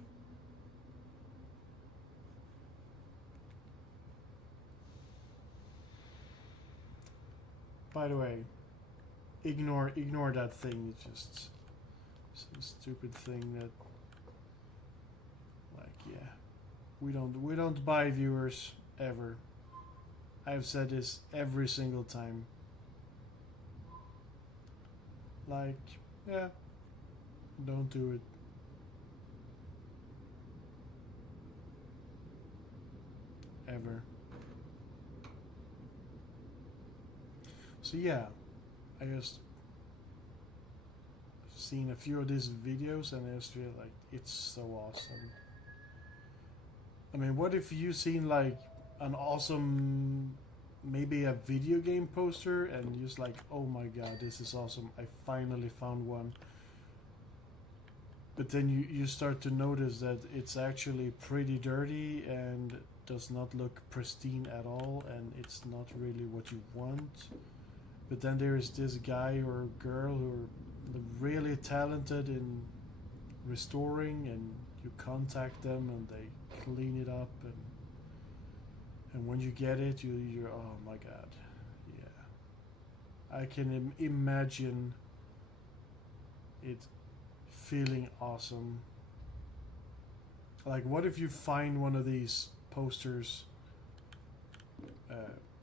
By the way, ignore that thing. It's just some stupid thing that, like, yeah, we don't buy viewers ever. I've said this every single time. Like, yeah, don't do it. Ever. So yeah, I just seen a few of these videos and I just feel like it's so awesome. I mean, what if you seen like an awesome, maybe a video game poster and you're just like, oh my god, this is awesome, I finally found one. But then you start to notice that it's actually pretty dirty and does not look pristine at all, and it's not really what you want. But then there's this guy or girl who are really talented in restoring, and you contact them and they clean it up, and when you get it, you're oh my god, yeah. I can imagine it feeling awesome. Like, what if you find one of these posters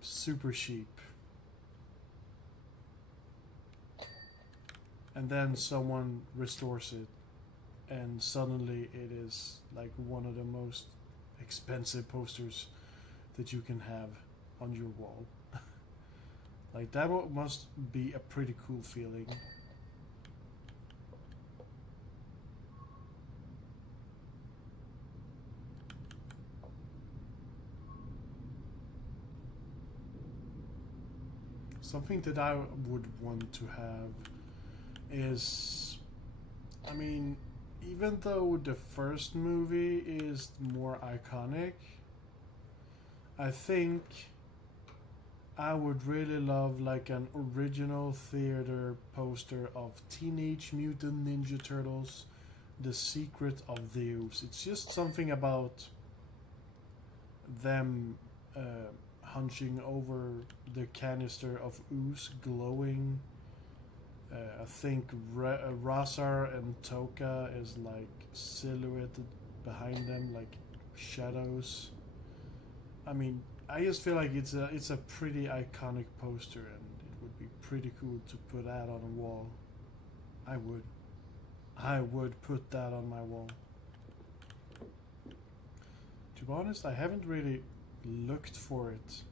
super cheap, and then someone restores it and suddenly it is like one of the most expensive posters that you can have on your wall. Like, that must be a pretty cool feeling. Something that I would want to have is, I mean, even though the first movie is more iconic, I think I would really love like an original theater poster of Teenage Mutant Ninja Turtles, The Secret of the Ooze. It's just something about them hunching over the canister of ooze glowing. I think Razar and Toka is like silhouetted behind them like shadows. I mean, I just feel like it's a pretty iconic poster, and it would be pretty cool to put that on a wall. I would put that on my wall. To be honest, I haven't really looked for it,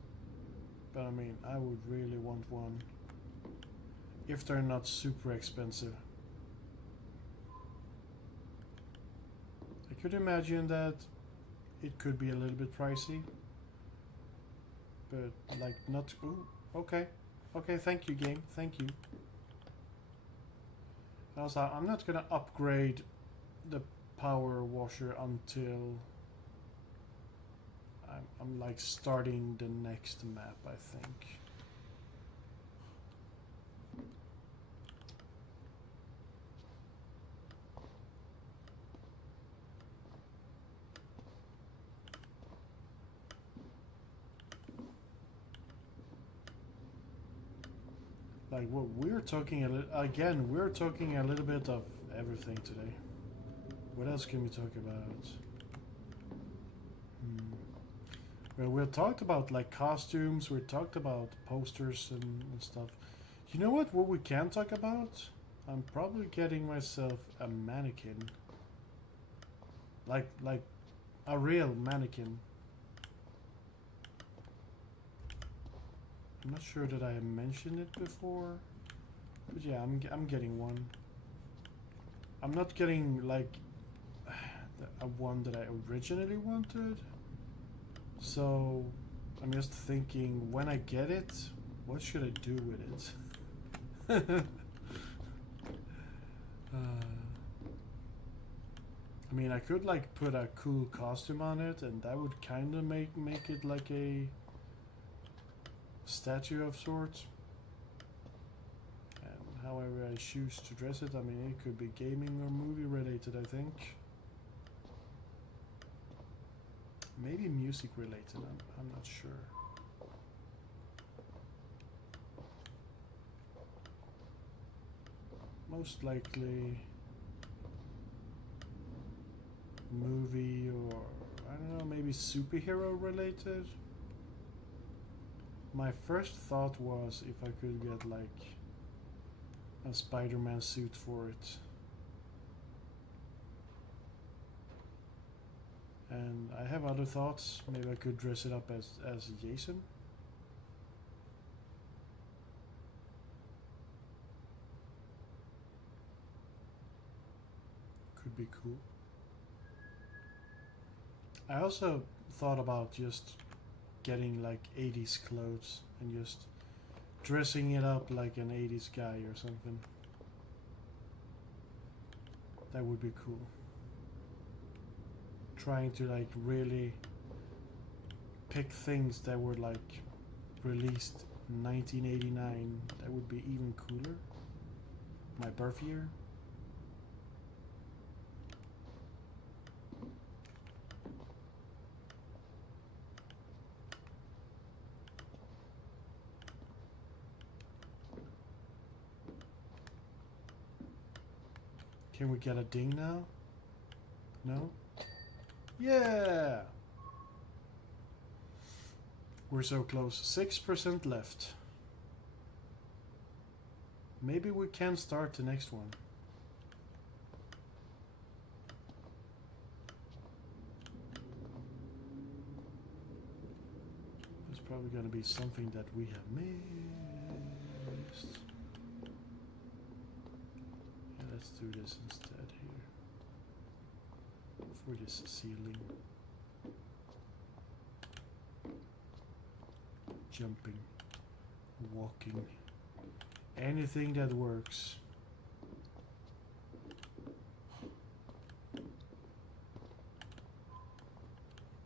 but I mean, I would really want one if they're not super expensive. I could imagine that it could be a little bit pricey, but like not. Ooh, okay, thank you, game, thank you. Also, I'm not gonna upgrade the power washer until I'm like starting the next map, I think. Like, what we're talking again, we're talking a little bit of everything today. What else can we talk about? Well, we talked about like costumes, we talked about posters and stuff. You know what we can talk about? I'm probably getting myself a mannequin. Like a real mannequin. I'm not sure that I have mentioned it before, but yeah, I'm getting one. I'm not getting like a one that I originally wanted. So I'm just thinking, when I get it, what should I do with it? I mean, I could like put a cool costume on it, and that would kind of make it like a statue of sorts. And however I choose to dress it, I mean, it could be gaming or movie related, I think. Maybe music related, I'm not sure. Most likely movie, or I don't know, maybe superhero related. My first thought was if I could get like a Spider-Man suit for it. And I have other thoughts. Maybe I could dress it up as Jason. Could be cool. I also thought about just getting like 80s clothes and just dressing it up like an 80s guy or something. That would be cool. Trying to like really pick things that were like released in 1989. That would be even cooler. My birth year. Can we get a ding now? No? Yeah! We're so close. 6% left. Maybe we can start the next one. There's probably gonna be something that we have missed. Yeah, let's do this instead here. For this ceiling. Jumping. Walking. Anything that works.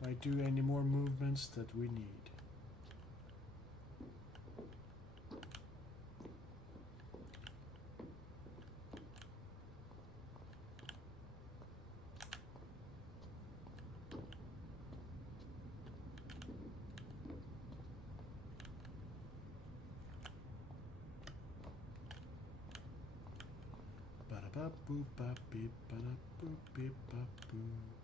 Might do any more movements that we need. Boop bop beep ba da boop beep bop boop.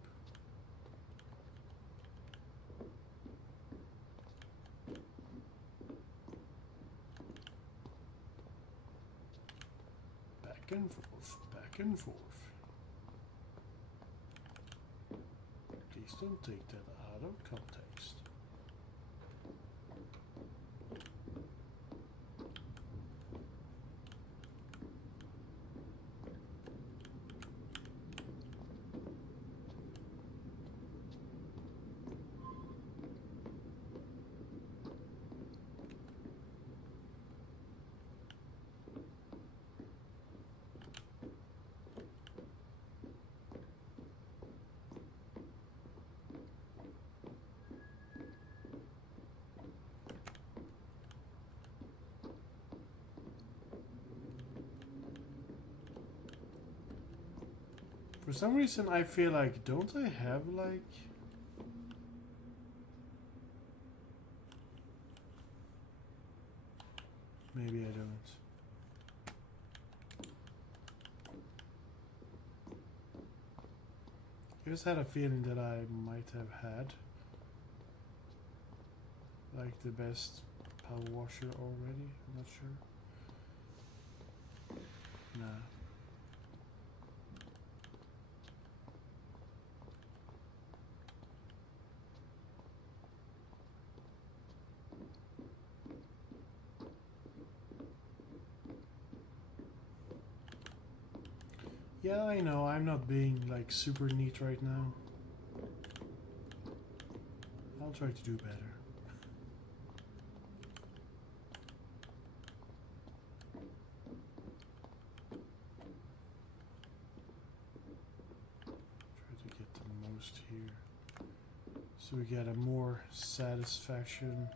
Back and forth, back and forth. Please don't take that out of context. For some reason I feel like, don't I have like... Maybe I don't. I just had a feeling that I might have had like the best power washer already. I'm not sure. Nah. Yeah, I know, I'm not being like super neat right now. I'll try to do better. So we get a more satisfaction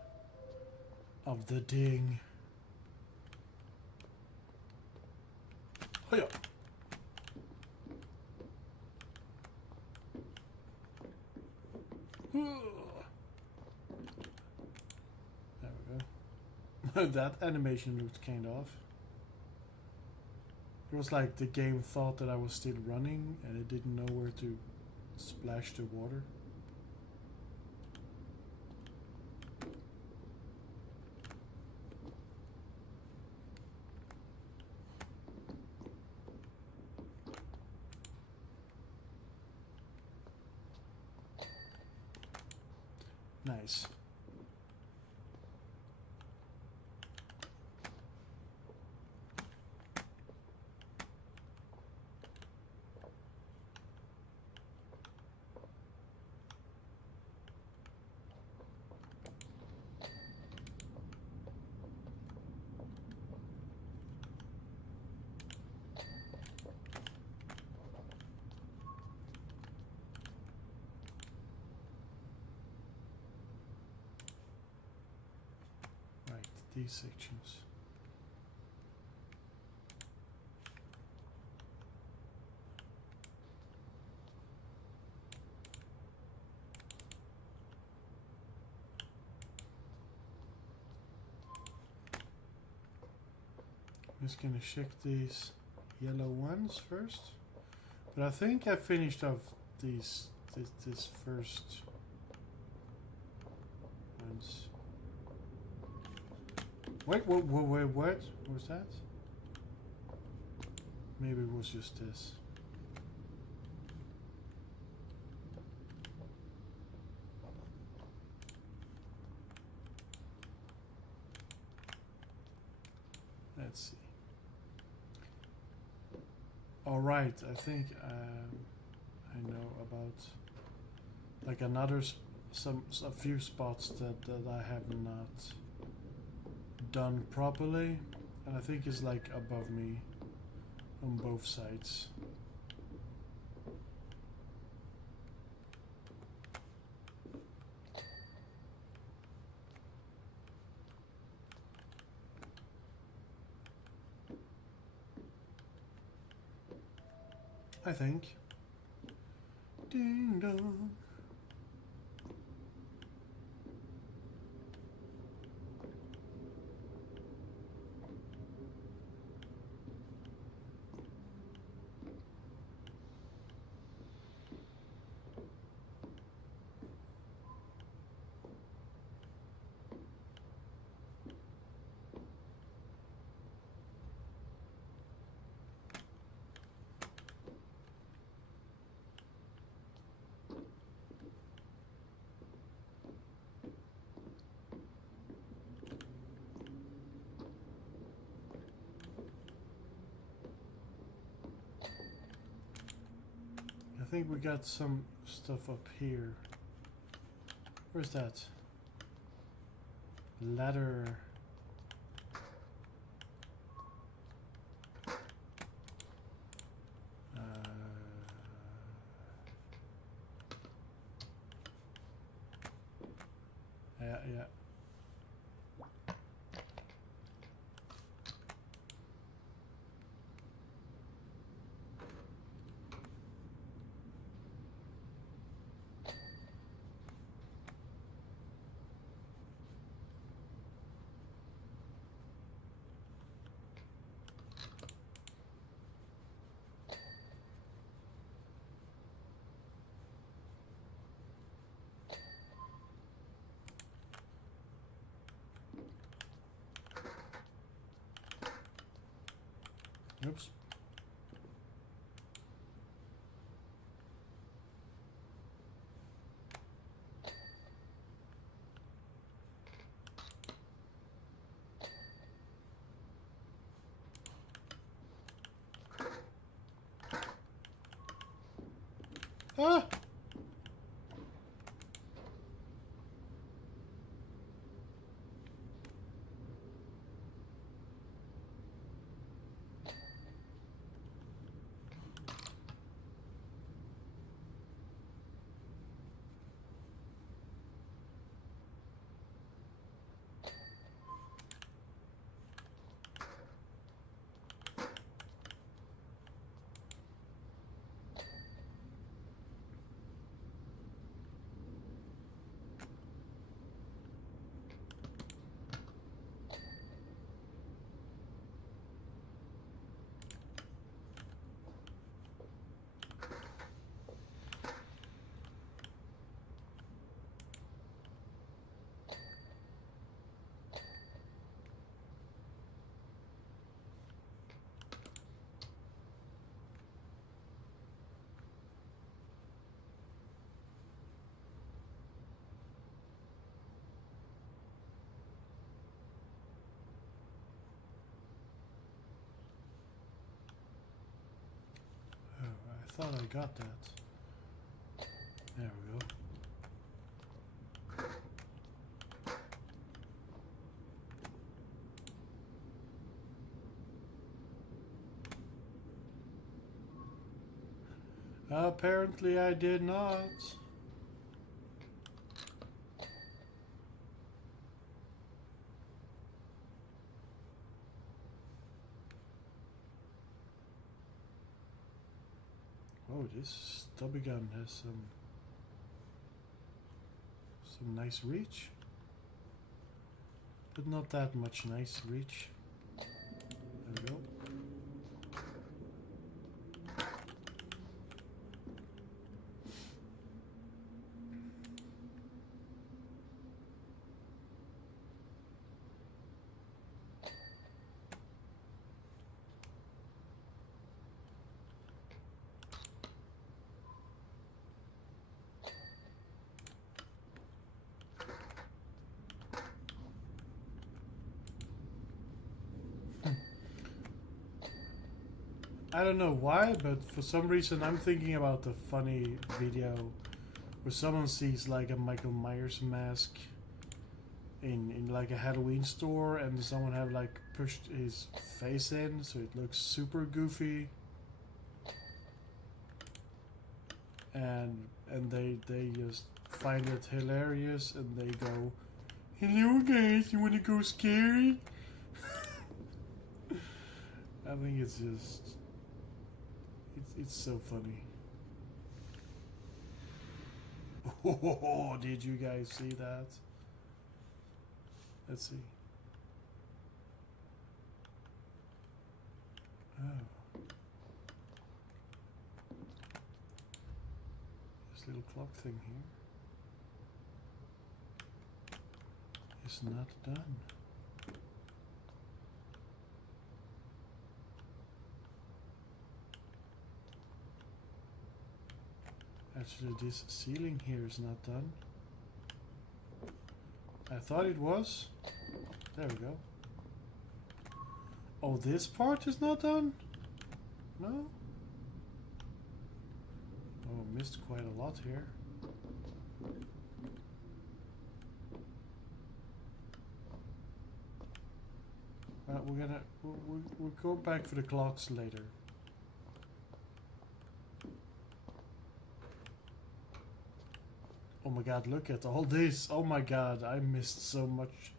of the ding. Hiya! There we go. That animation looked kind of. It was like the game thought that I was still running and it didn't know where to splash the water. Nice. These sections. I'm just gonna check these yellow ones first. But I think I finished off this first ones. Wait, what was that? Maybe it was just this. Let's see. All right, I think I know about like a few spots that I have not done properly, and I think it's like above me on both sides. I think. Ding dong. I think we got some stuff up here. Where's that? Ladder. Yeah. Oops. Ah! thought I got that. There we go. Apparently I did not. Oh, this stubby gun has some nice reach, but not that much nice reach. There we go. I don't know why, but for some reason I'm thinking about the funny video where someone sees like a Michael Myers mask in like a Halloween store, and someone have like pushed his face in so it looks super goofy, and they just find it hilarious, and they go, "Hello guys, you wanna go scary?" I think it's just it's so funny. Oh, did you guys see that? Let's see. Oh. This little clock thing here is not done. Actually, this ceiling here is not done. I thought it was. There we go. Oh, this part is not done? No? Oh, missed quite a lot here. We'll go back for the clocks later. Oh my god, look at all this. Oh my god, I missed so much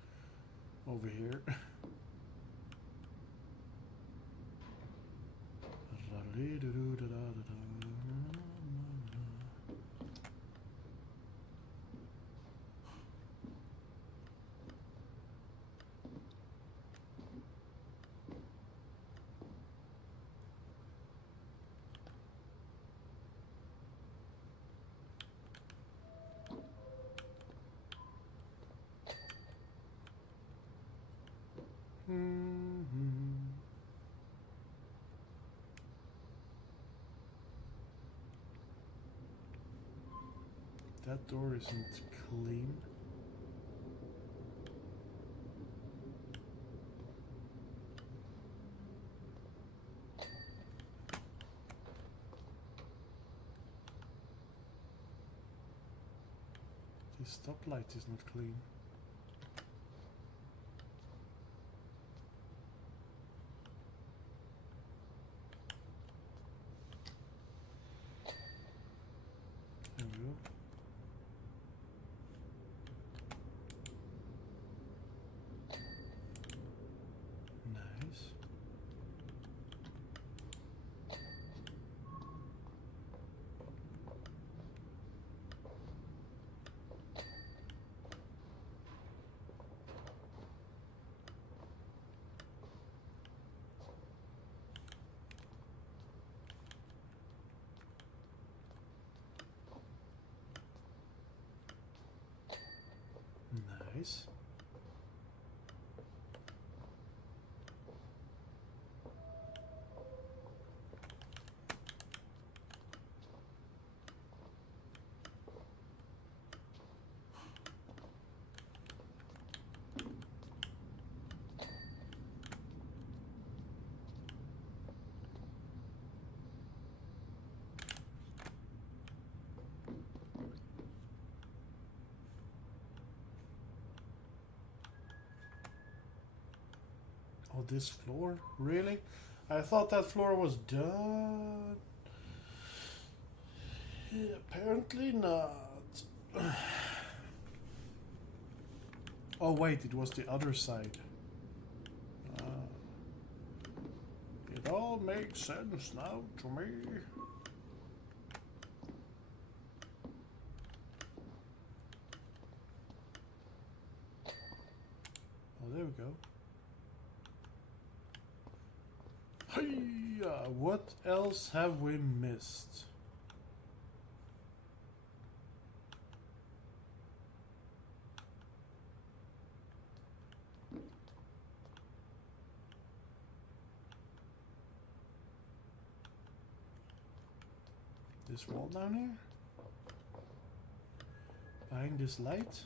over here. That door isn't clean. The stoplight is not clean. There we go. Nice. Nice. Oh, this floor? Really? I thought that floor was done. Yeah, apparently not. Oh wait, it was the other side. It all makes sense now to me. Oh, there we go. Hey, what else have we missed? This wall down here? Behind this light?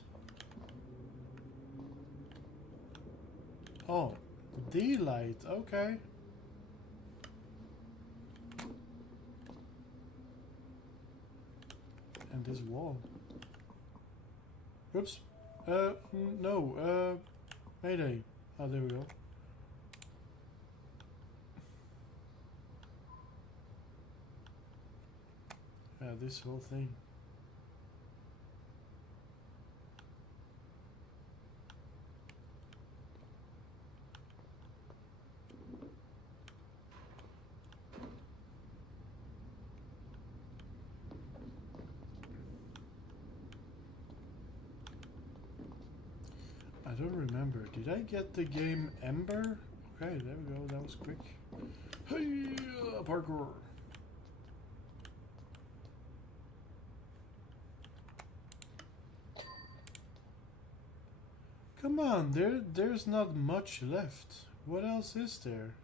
Oh, the light, okay. And this wall. Oops. No, Mayday. Oh, there we go. Yeah, this whole thing. I don't remember. Did I get the game Ember? Okay, there we go. That was quick. Hey, parkour. Come on, there's not much left. What else is there?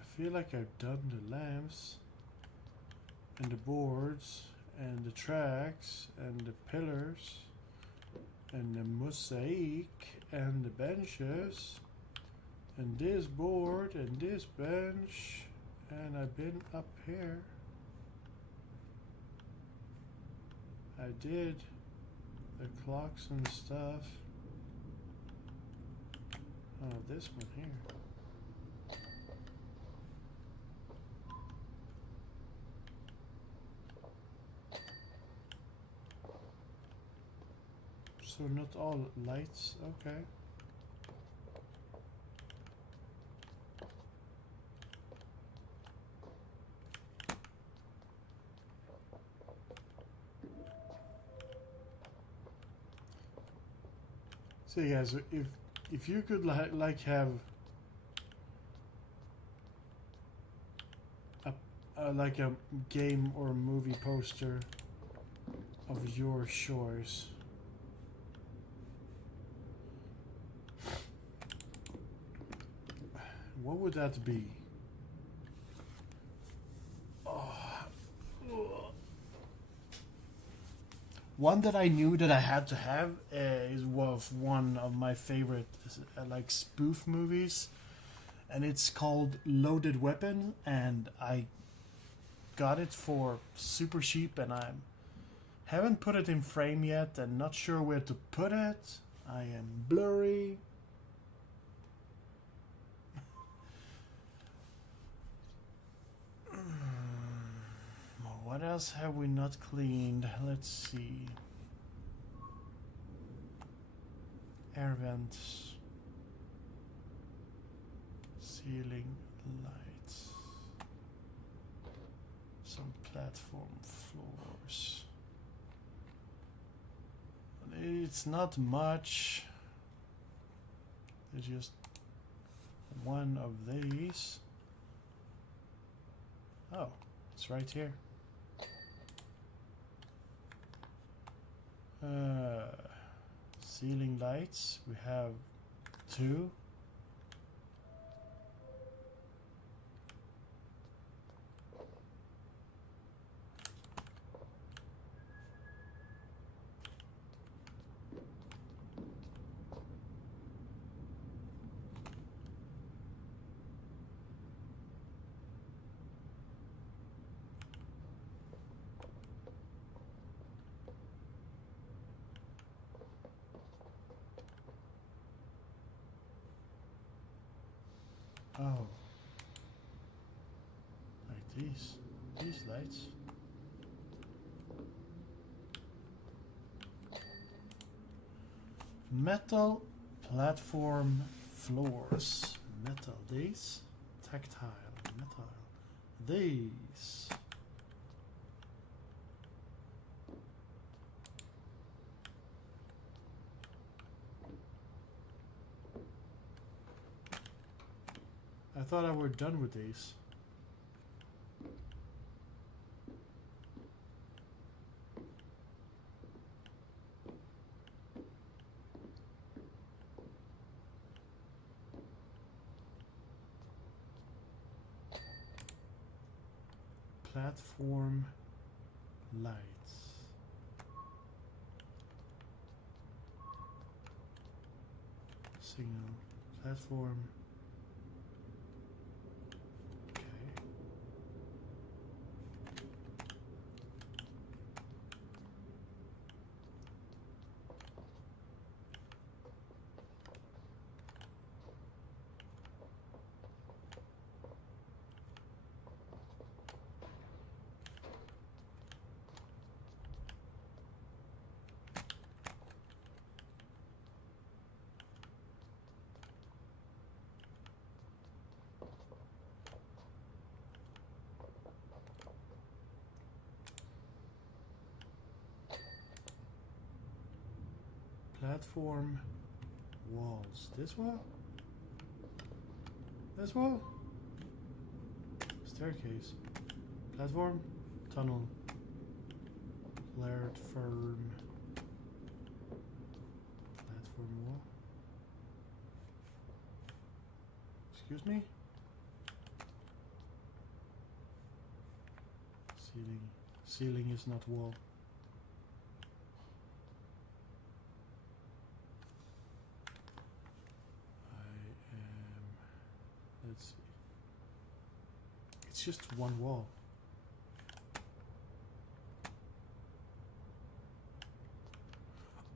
I feel like I've done the lamps and the boards and the tracks and the pillars and the mosaic and the benches and this board and this bench, and I've been up here. I did the clocks and stuff. Oh, this one here. So not all lights, okay. So guys, if you could like have like a game or movie poster of your choice, what would that be? One that I knew that I had to have was one of my favorite like spoof movies, and it's called Loaded Weapon, and I got it for super cheap, and I haven't put it in frame yet and not sure where to put it. I am blurry. What else have we not cleaned? Let's see. Air vents. Ceiling lights. Some platform floors. It's not much. There's just one of these. Oh, it's right here. Ceiling lights, we have 2. Oh. Like these lights. Metal platform floors. Metal. These. Tactile. Metal. These. I thought I were done with these. Platform lights. Signal. Platform. Okay. Platform walls. This wall? This wall? Staircase. Platform. Tunnel. Platform. Platform wall. Excuse me? Ceiling. Ceiling is not wall. Let's see. It's just one wall.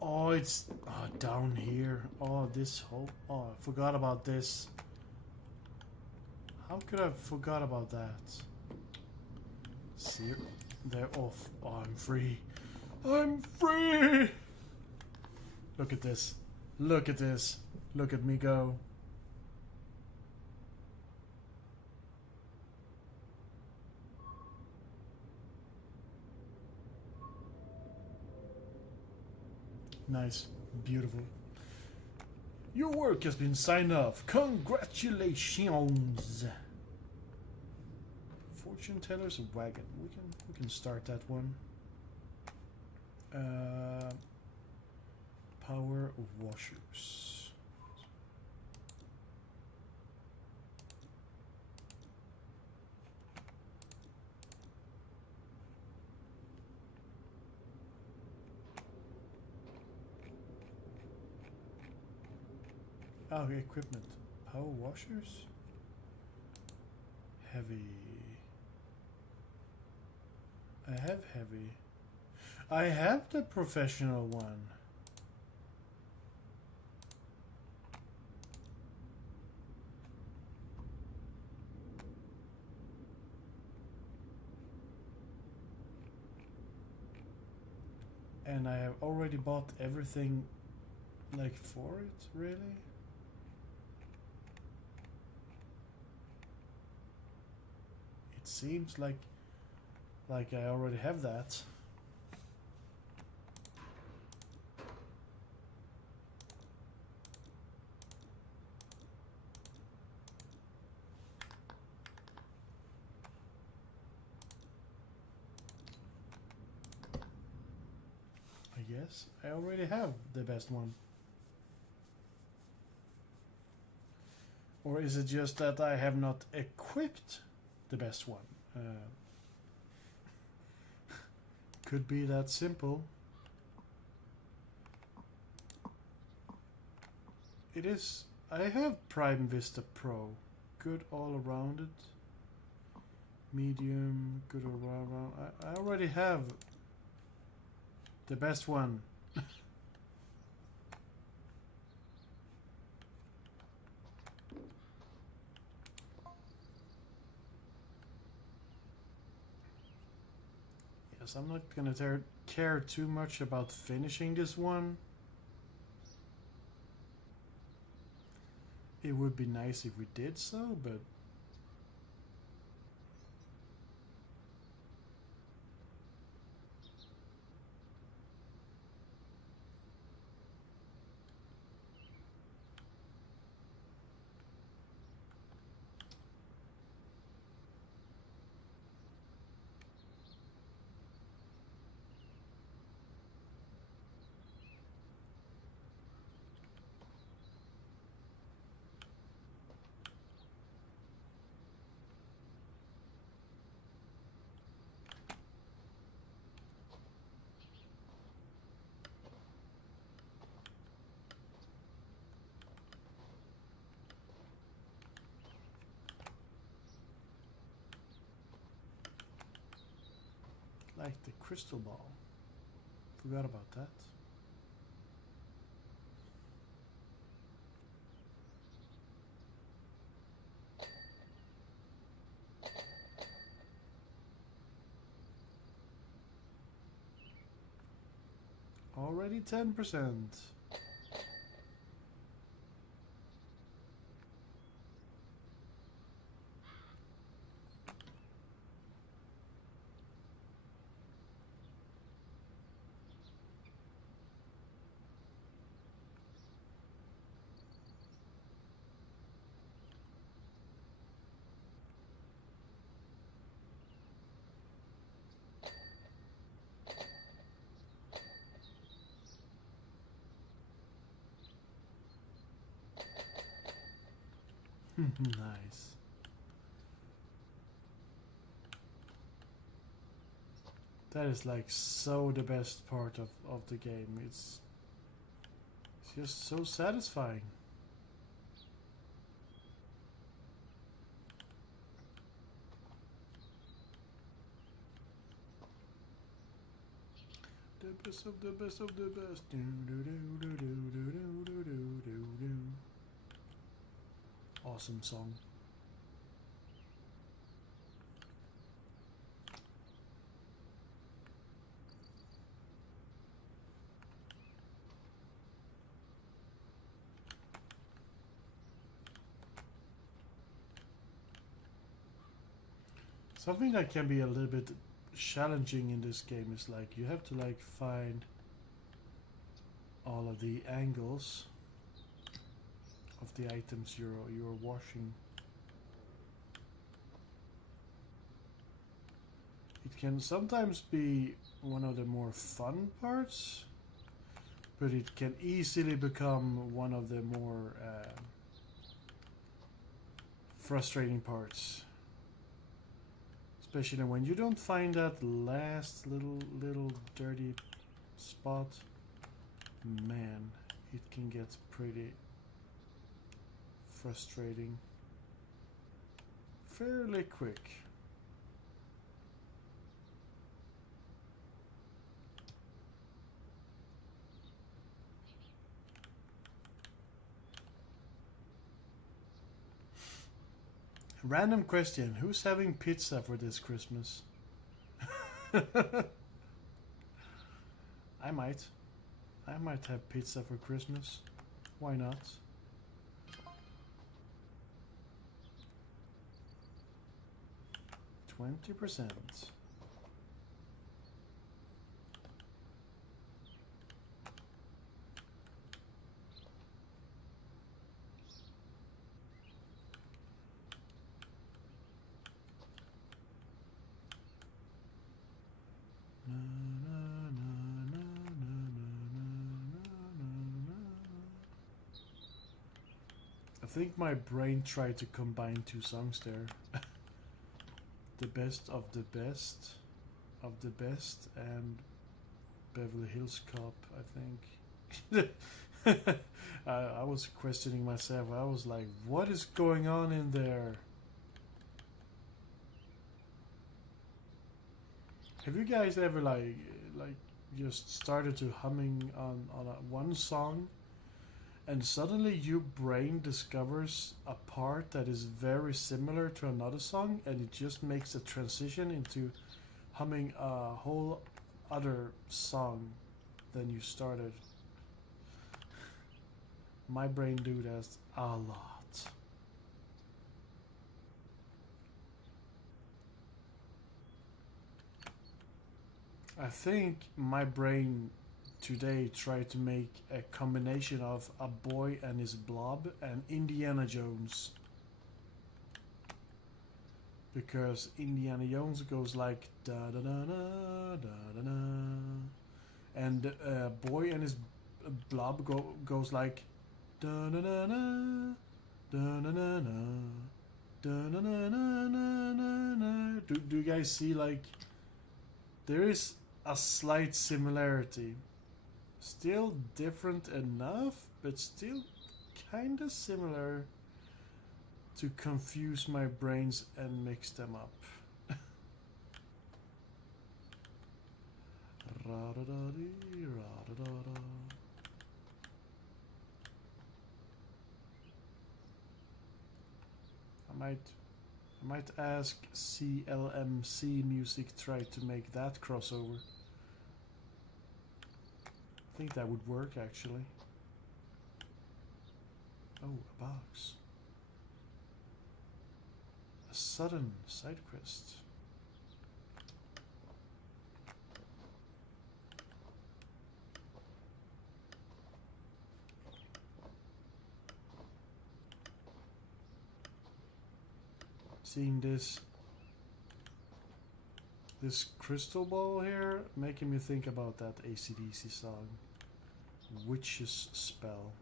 Oh, it's down here. Oh, this whole. Oh, I forgot about this. How could I have forgot about that? See, they're off. Oh, I'm free. I'm free! Look at this. Look at this. Look at me go. Nice. Beautiful. Your work has been signed off. Congratulations. Fortune teller's wagon. We can start that one. Power washers. Oh, equipment. Power washers? Heavy. I have heavy. I have the professional one. And I have already bought everything like for it, really? It seems like I already have that. I guess I already have the best one. Or is it just that I have not equipped the best one? Could be that simple. It is. I have Prime Vista Pro. Good all around it. Medium, good all around. I already have the best one. honest. I'm not gonna care too much about finishing this one. It would be nice if we did so, but like the crystal ball. Forgot about that. Already 10%. Nice. That is like so the best part of the game. It's just so satisfying. The best of the best of the best. Do, do, do, do, do, do, do, do, do, do. Awesome song. Something that can be a little bit challenging in this game is like you have to like find all of the angles of the items you're washing. It can sometimes be one of the more fun parts, but it can easily become one of the more frustrating parts. Especially when you don't find that last little dirty spot. Man, it can get pretty frustrating fairly quick. Random question, who's having pizza for this Christmas? I might have pizza for Christmas. Why not? %. I think my brain tried to combine two songs there. The best of the best of the best and Beverly Hills Cop, I think. I was questioning myself. I was like, what is going on in there? Have you guys ever like just started to humming on one song, and suddenly your brain discovers a part that is very similar to another song, and it just makes a transition into humming a whole other song than you started. My brain do that a lot. I think my brain today tried to make a combination of A Boy and His Blob and Indiana Jones. Because Indiana Jones goes like da da da da da da da, and Boy and His Blob goes like da da da da da da da da da da da. Do you guys see, like, there is a slight similarity, still different enough, but still kinda similar to confuse my brains and mix them up. I might ask CLMC Music try to make that crossover. I think that would work actually. Oh, a box. A sudden side quest. Seeing this crystal ball here, making me think about that AC/DC song, Witch's Spell.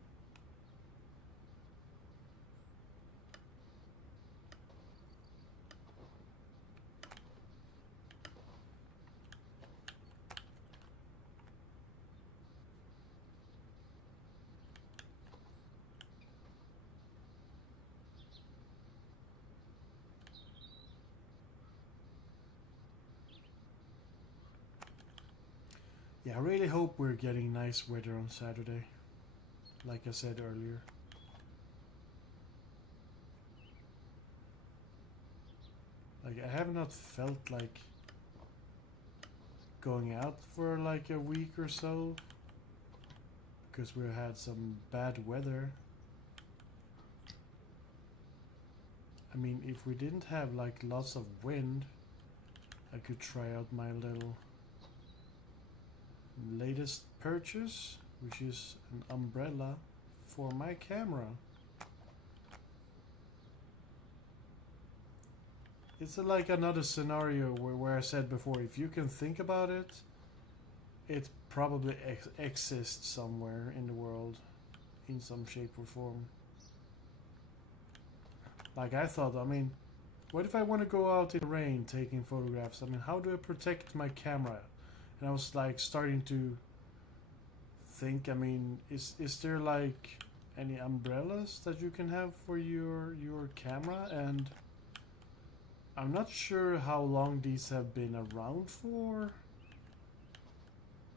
Yeah, I really hope we're getting nice weather on Saturday, like I said earlier. Like, I have not felt like going out for like a week or so because we had some bad weather. I mean, if we didn't have like lots of wind, I could try out my little latest purchase, which is an umbrella for my camera. It's like another scenario where I said before, if you can think about it, it probably exists somewhere in the world in some shape or form. Like, I thought, I mean, what if I want to go out in the rain taking photographs? I mean, how do I protect my camera? And I was like starting to think, I mean, is there like any umbrellas that you can have for your camera? And I'm not sure how long these have been around for.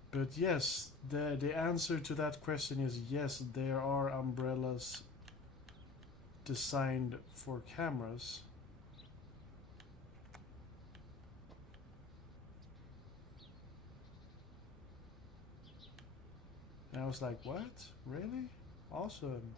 But yes, the answer to that question is yes, there are umbrellas designed for cameras. And I was like, what? Really? Awesome.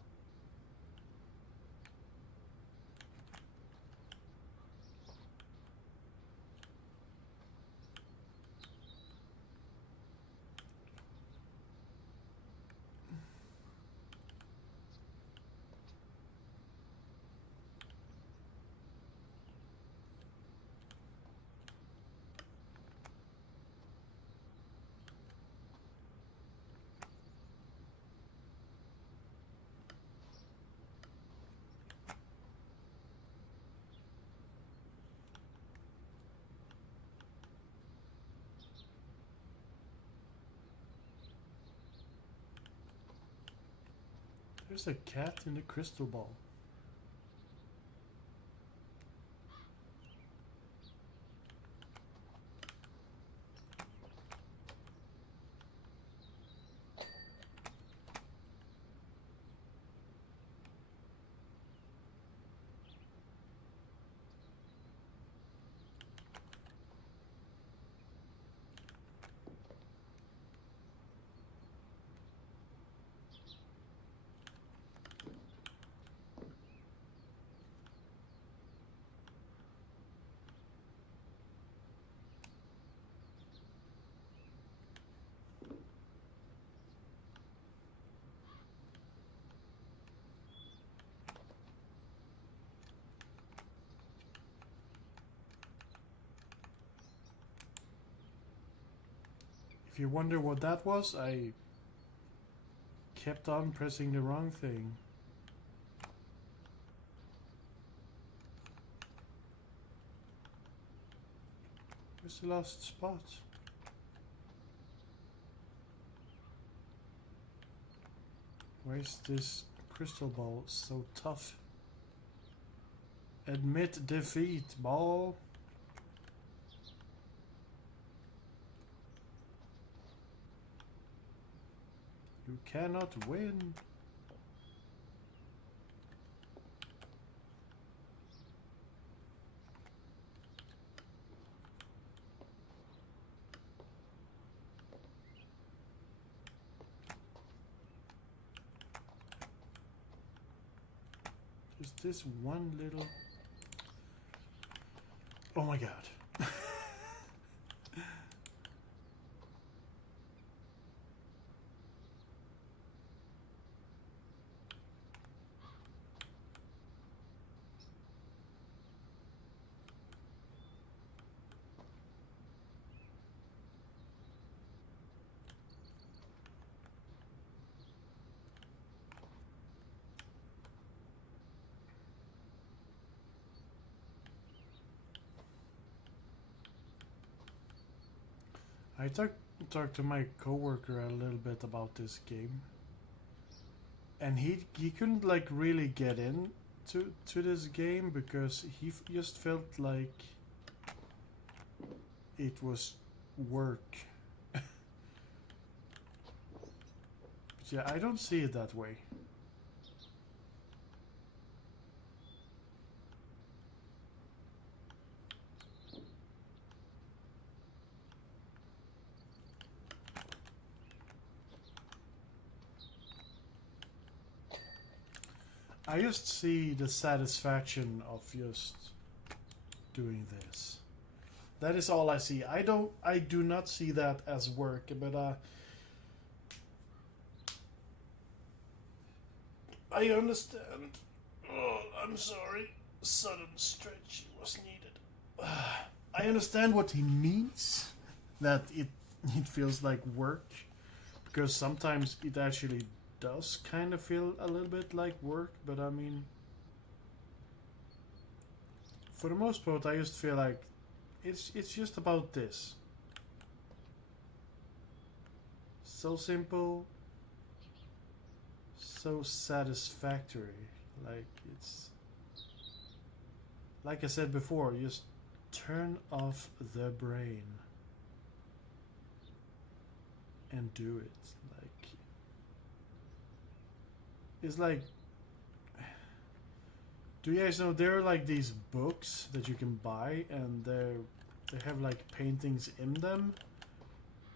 There's a cat in the crystal ball. If you wonder what that was, I kept on pressing the wrong thing. Where's the last spot? Why is this crystal ball so tough? Admit defeat, ball. You cannot win. Just this one little... Oh my god. I talked to my coworker a little bit about this game, and he couldn't like really get in to this game because he just felt like it was work. But yeah, I don't see it that way. I just see the satisfaction of just doing this. That is all I see. I do not see that as work, but I understand. Oh, I'm sorry. Sudden stretch was needed. I understand what he means. That it feels like work, because sometimes it actually does kind of feel a little bit like work, but I mean, for the most part, I just feel like it's just about this. So simple, so satisfactory. Like it's, like I said before, just turn off the brain and do it. It's like, do you guys know there are like these books that you can buy, and they have like paintings in them,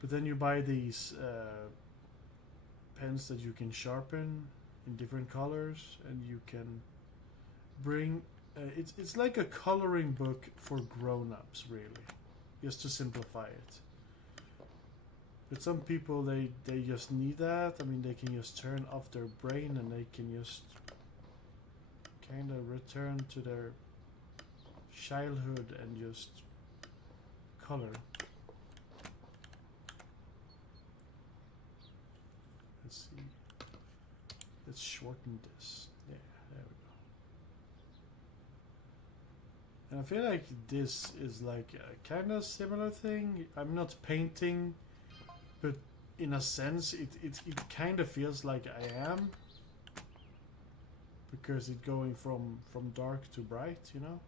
but then you buy these pens that you can sharpen in different colors, and you can bring it's like a coloring book for grown-ups, really, just to simplify it. But some people, they just need that. I mean, they can just turn off their brain and they can just kind of return to their childhood and just color. Let's see. Let's shorten this. Yeah, there we go. And I feel like this is like a kind of similar thing. I'm not painting, but in a sense, it kind of feels like I am, because it's going from dark to bright, you know.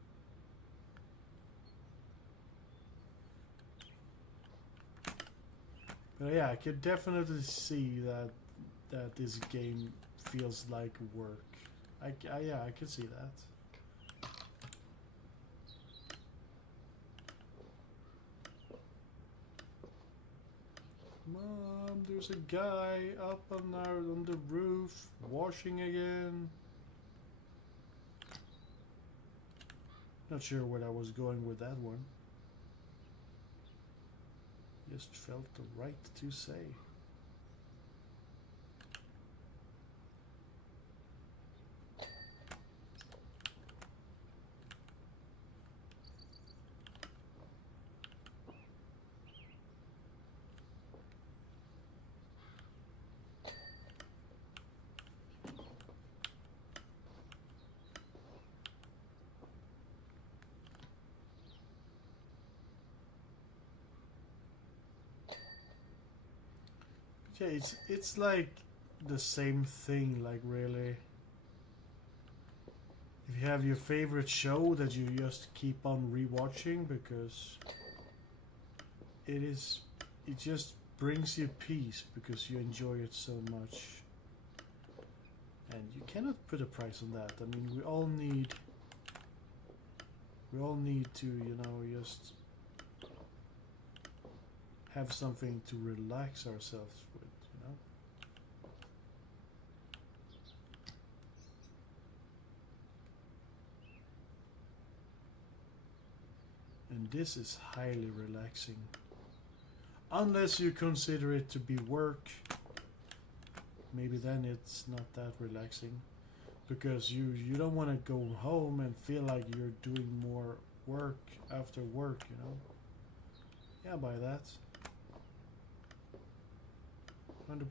But yeah, I could definitely see that this game feels like work. Yeah, I can see that. Mom, there's a guy up on the roof washing again. Not sure where I was going with that one. Just felt the right to say. Yeah, it's like the same thing. Like really, if you have your favorite show that you just keep on rewatching because it just brings you peace because you enjoy it so much, and you cannot put a price on that. I mean, we all need to, you know, just have something to relax ourselves with, you know. And this is highly relaxing. Unless you consider it to be work, maybe then it's not that relaxing. Because you don't want to go home and feel like you're doing more work after work, you know. Yeah, buy that. 100%,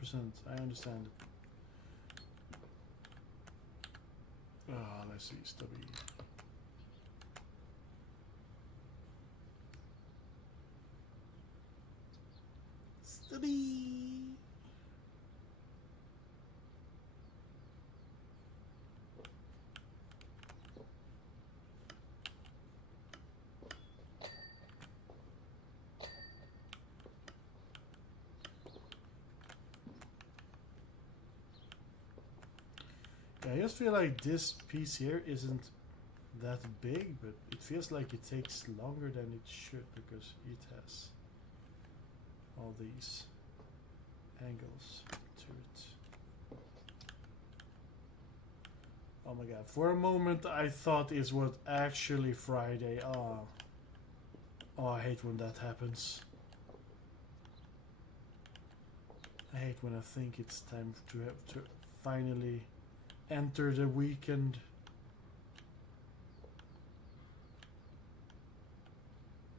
I understand it. Let's see, stubby. Stubby! I just feel like this piece here isn't that big, but it feels like it takes longer than it should because it has all these angles to it. Oh my god, for a moment I thought it was actually Friday. Oh, I hate when that happens. I hate when I think it's time to have to finally enter the weekend.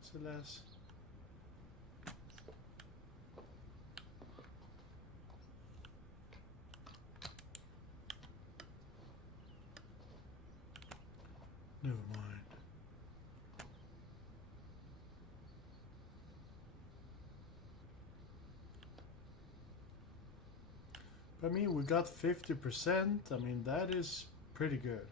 Celeste. Never mind. I mean, we got 50%. I mean, that is pretty good.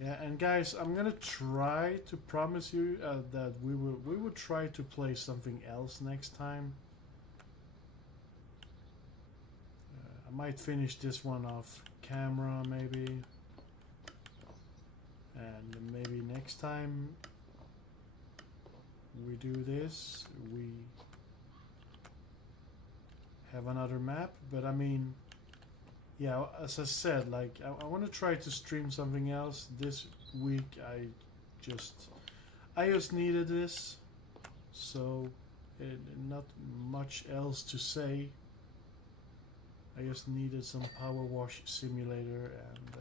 Yeah, and guys, I'm gonna try to promise you that we will try to play something else next time. I might finish this one off camera maybe, and maybe next time we do this, we have another map. But I mean, yeah, as I said, like I want to try to stream something else this week. I just needed this, so not much else to say. I just needed some power wash simulator, and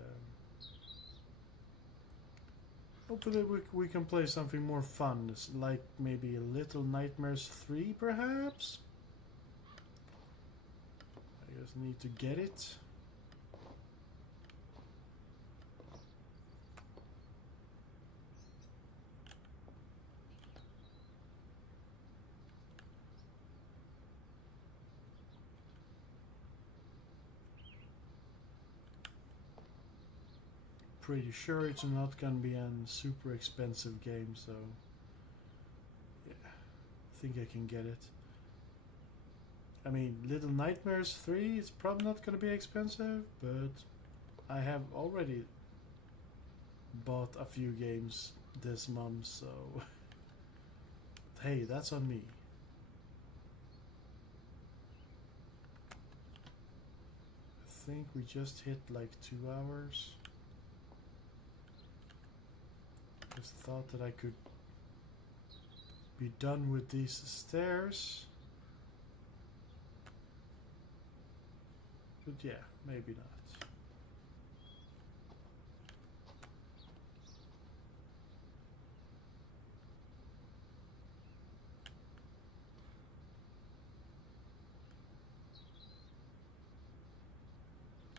hopefully we can play something more fun, like maybe a Little Nightmares 3 perhaps. I just need to get it. Pretty sure it's not gonna be a super expensive game, so yeah, I think I can get it. I mean, Little Nightmares 3 is probably not gonna be expensive, but I have already bought a few games this month, so hey, that's on me. I think we just hit like 2 hours. Just thought that I could be done with these stairs. But yeah, maybe not.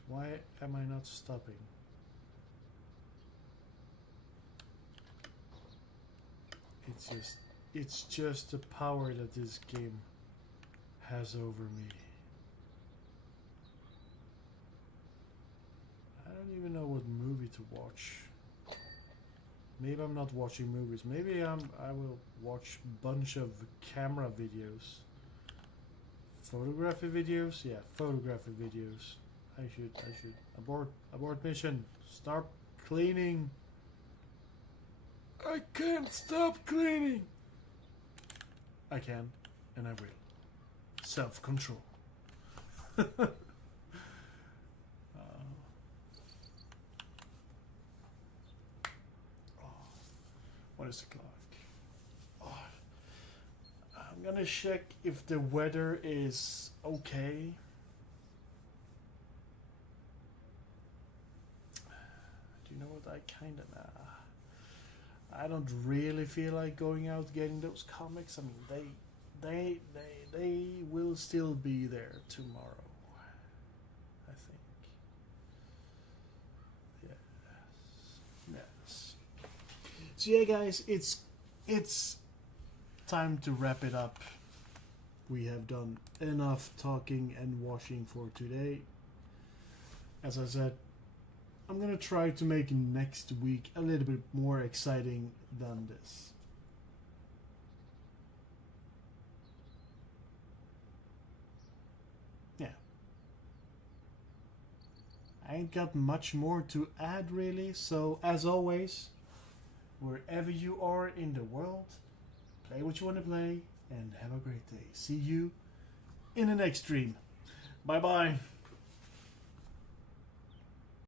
Why am I not stopping? It's just the power that this game has over me. I don't even know what movie to watch. Maybe I'm not watching movies. Maybe I will watch a bunch of camera videos. Photography videos? Yeah, photography videos. I should. Abort mission. Start cleaning. I can't stop cleaning. I can, and I will. Self-control. What is the clock? Oh, I'm gonna check if the weather is okay. Do you know what? I kinda I don't really feel like going out getting those comics. I mean, they will still be there tomorrow. I think. Yes. So yeah, guys, it's time to wrap it up. We have done enough talking and washing for today. As I said, I'm gonna try to make next week a little bit more exciting than this. Yeah. I ain't got much more to add really, so as always, wherever you are in the world, play what you want to play and have a great day. See you in the next stream. Bye bye.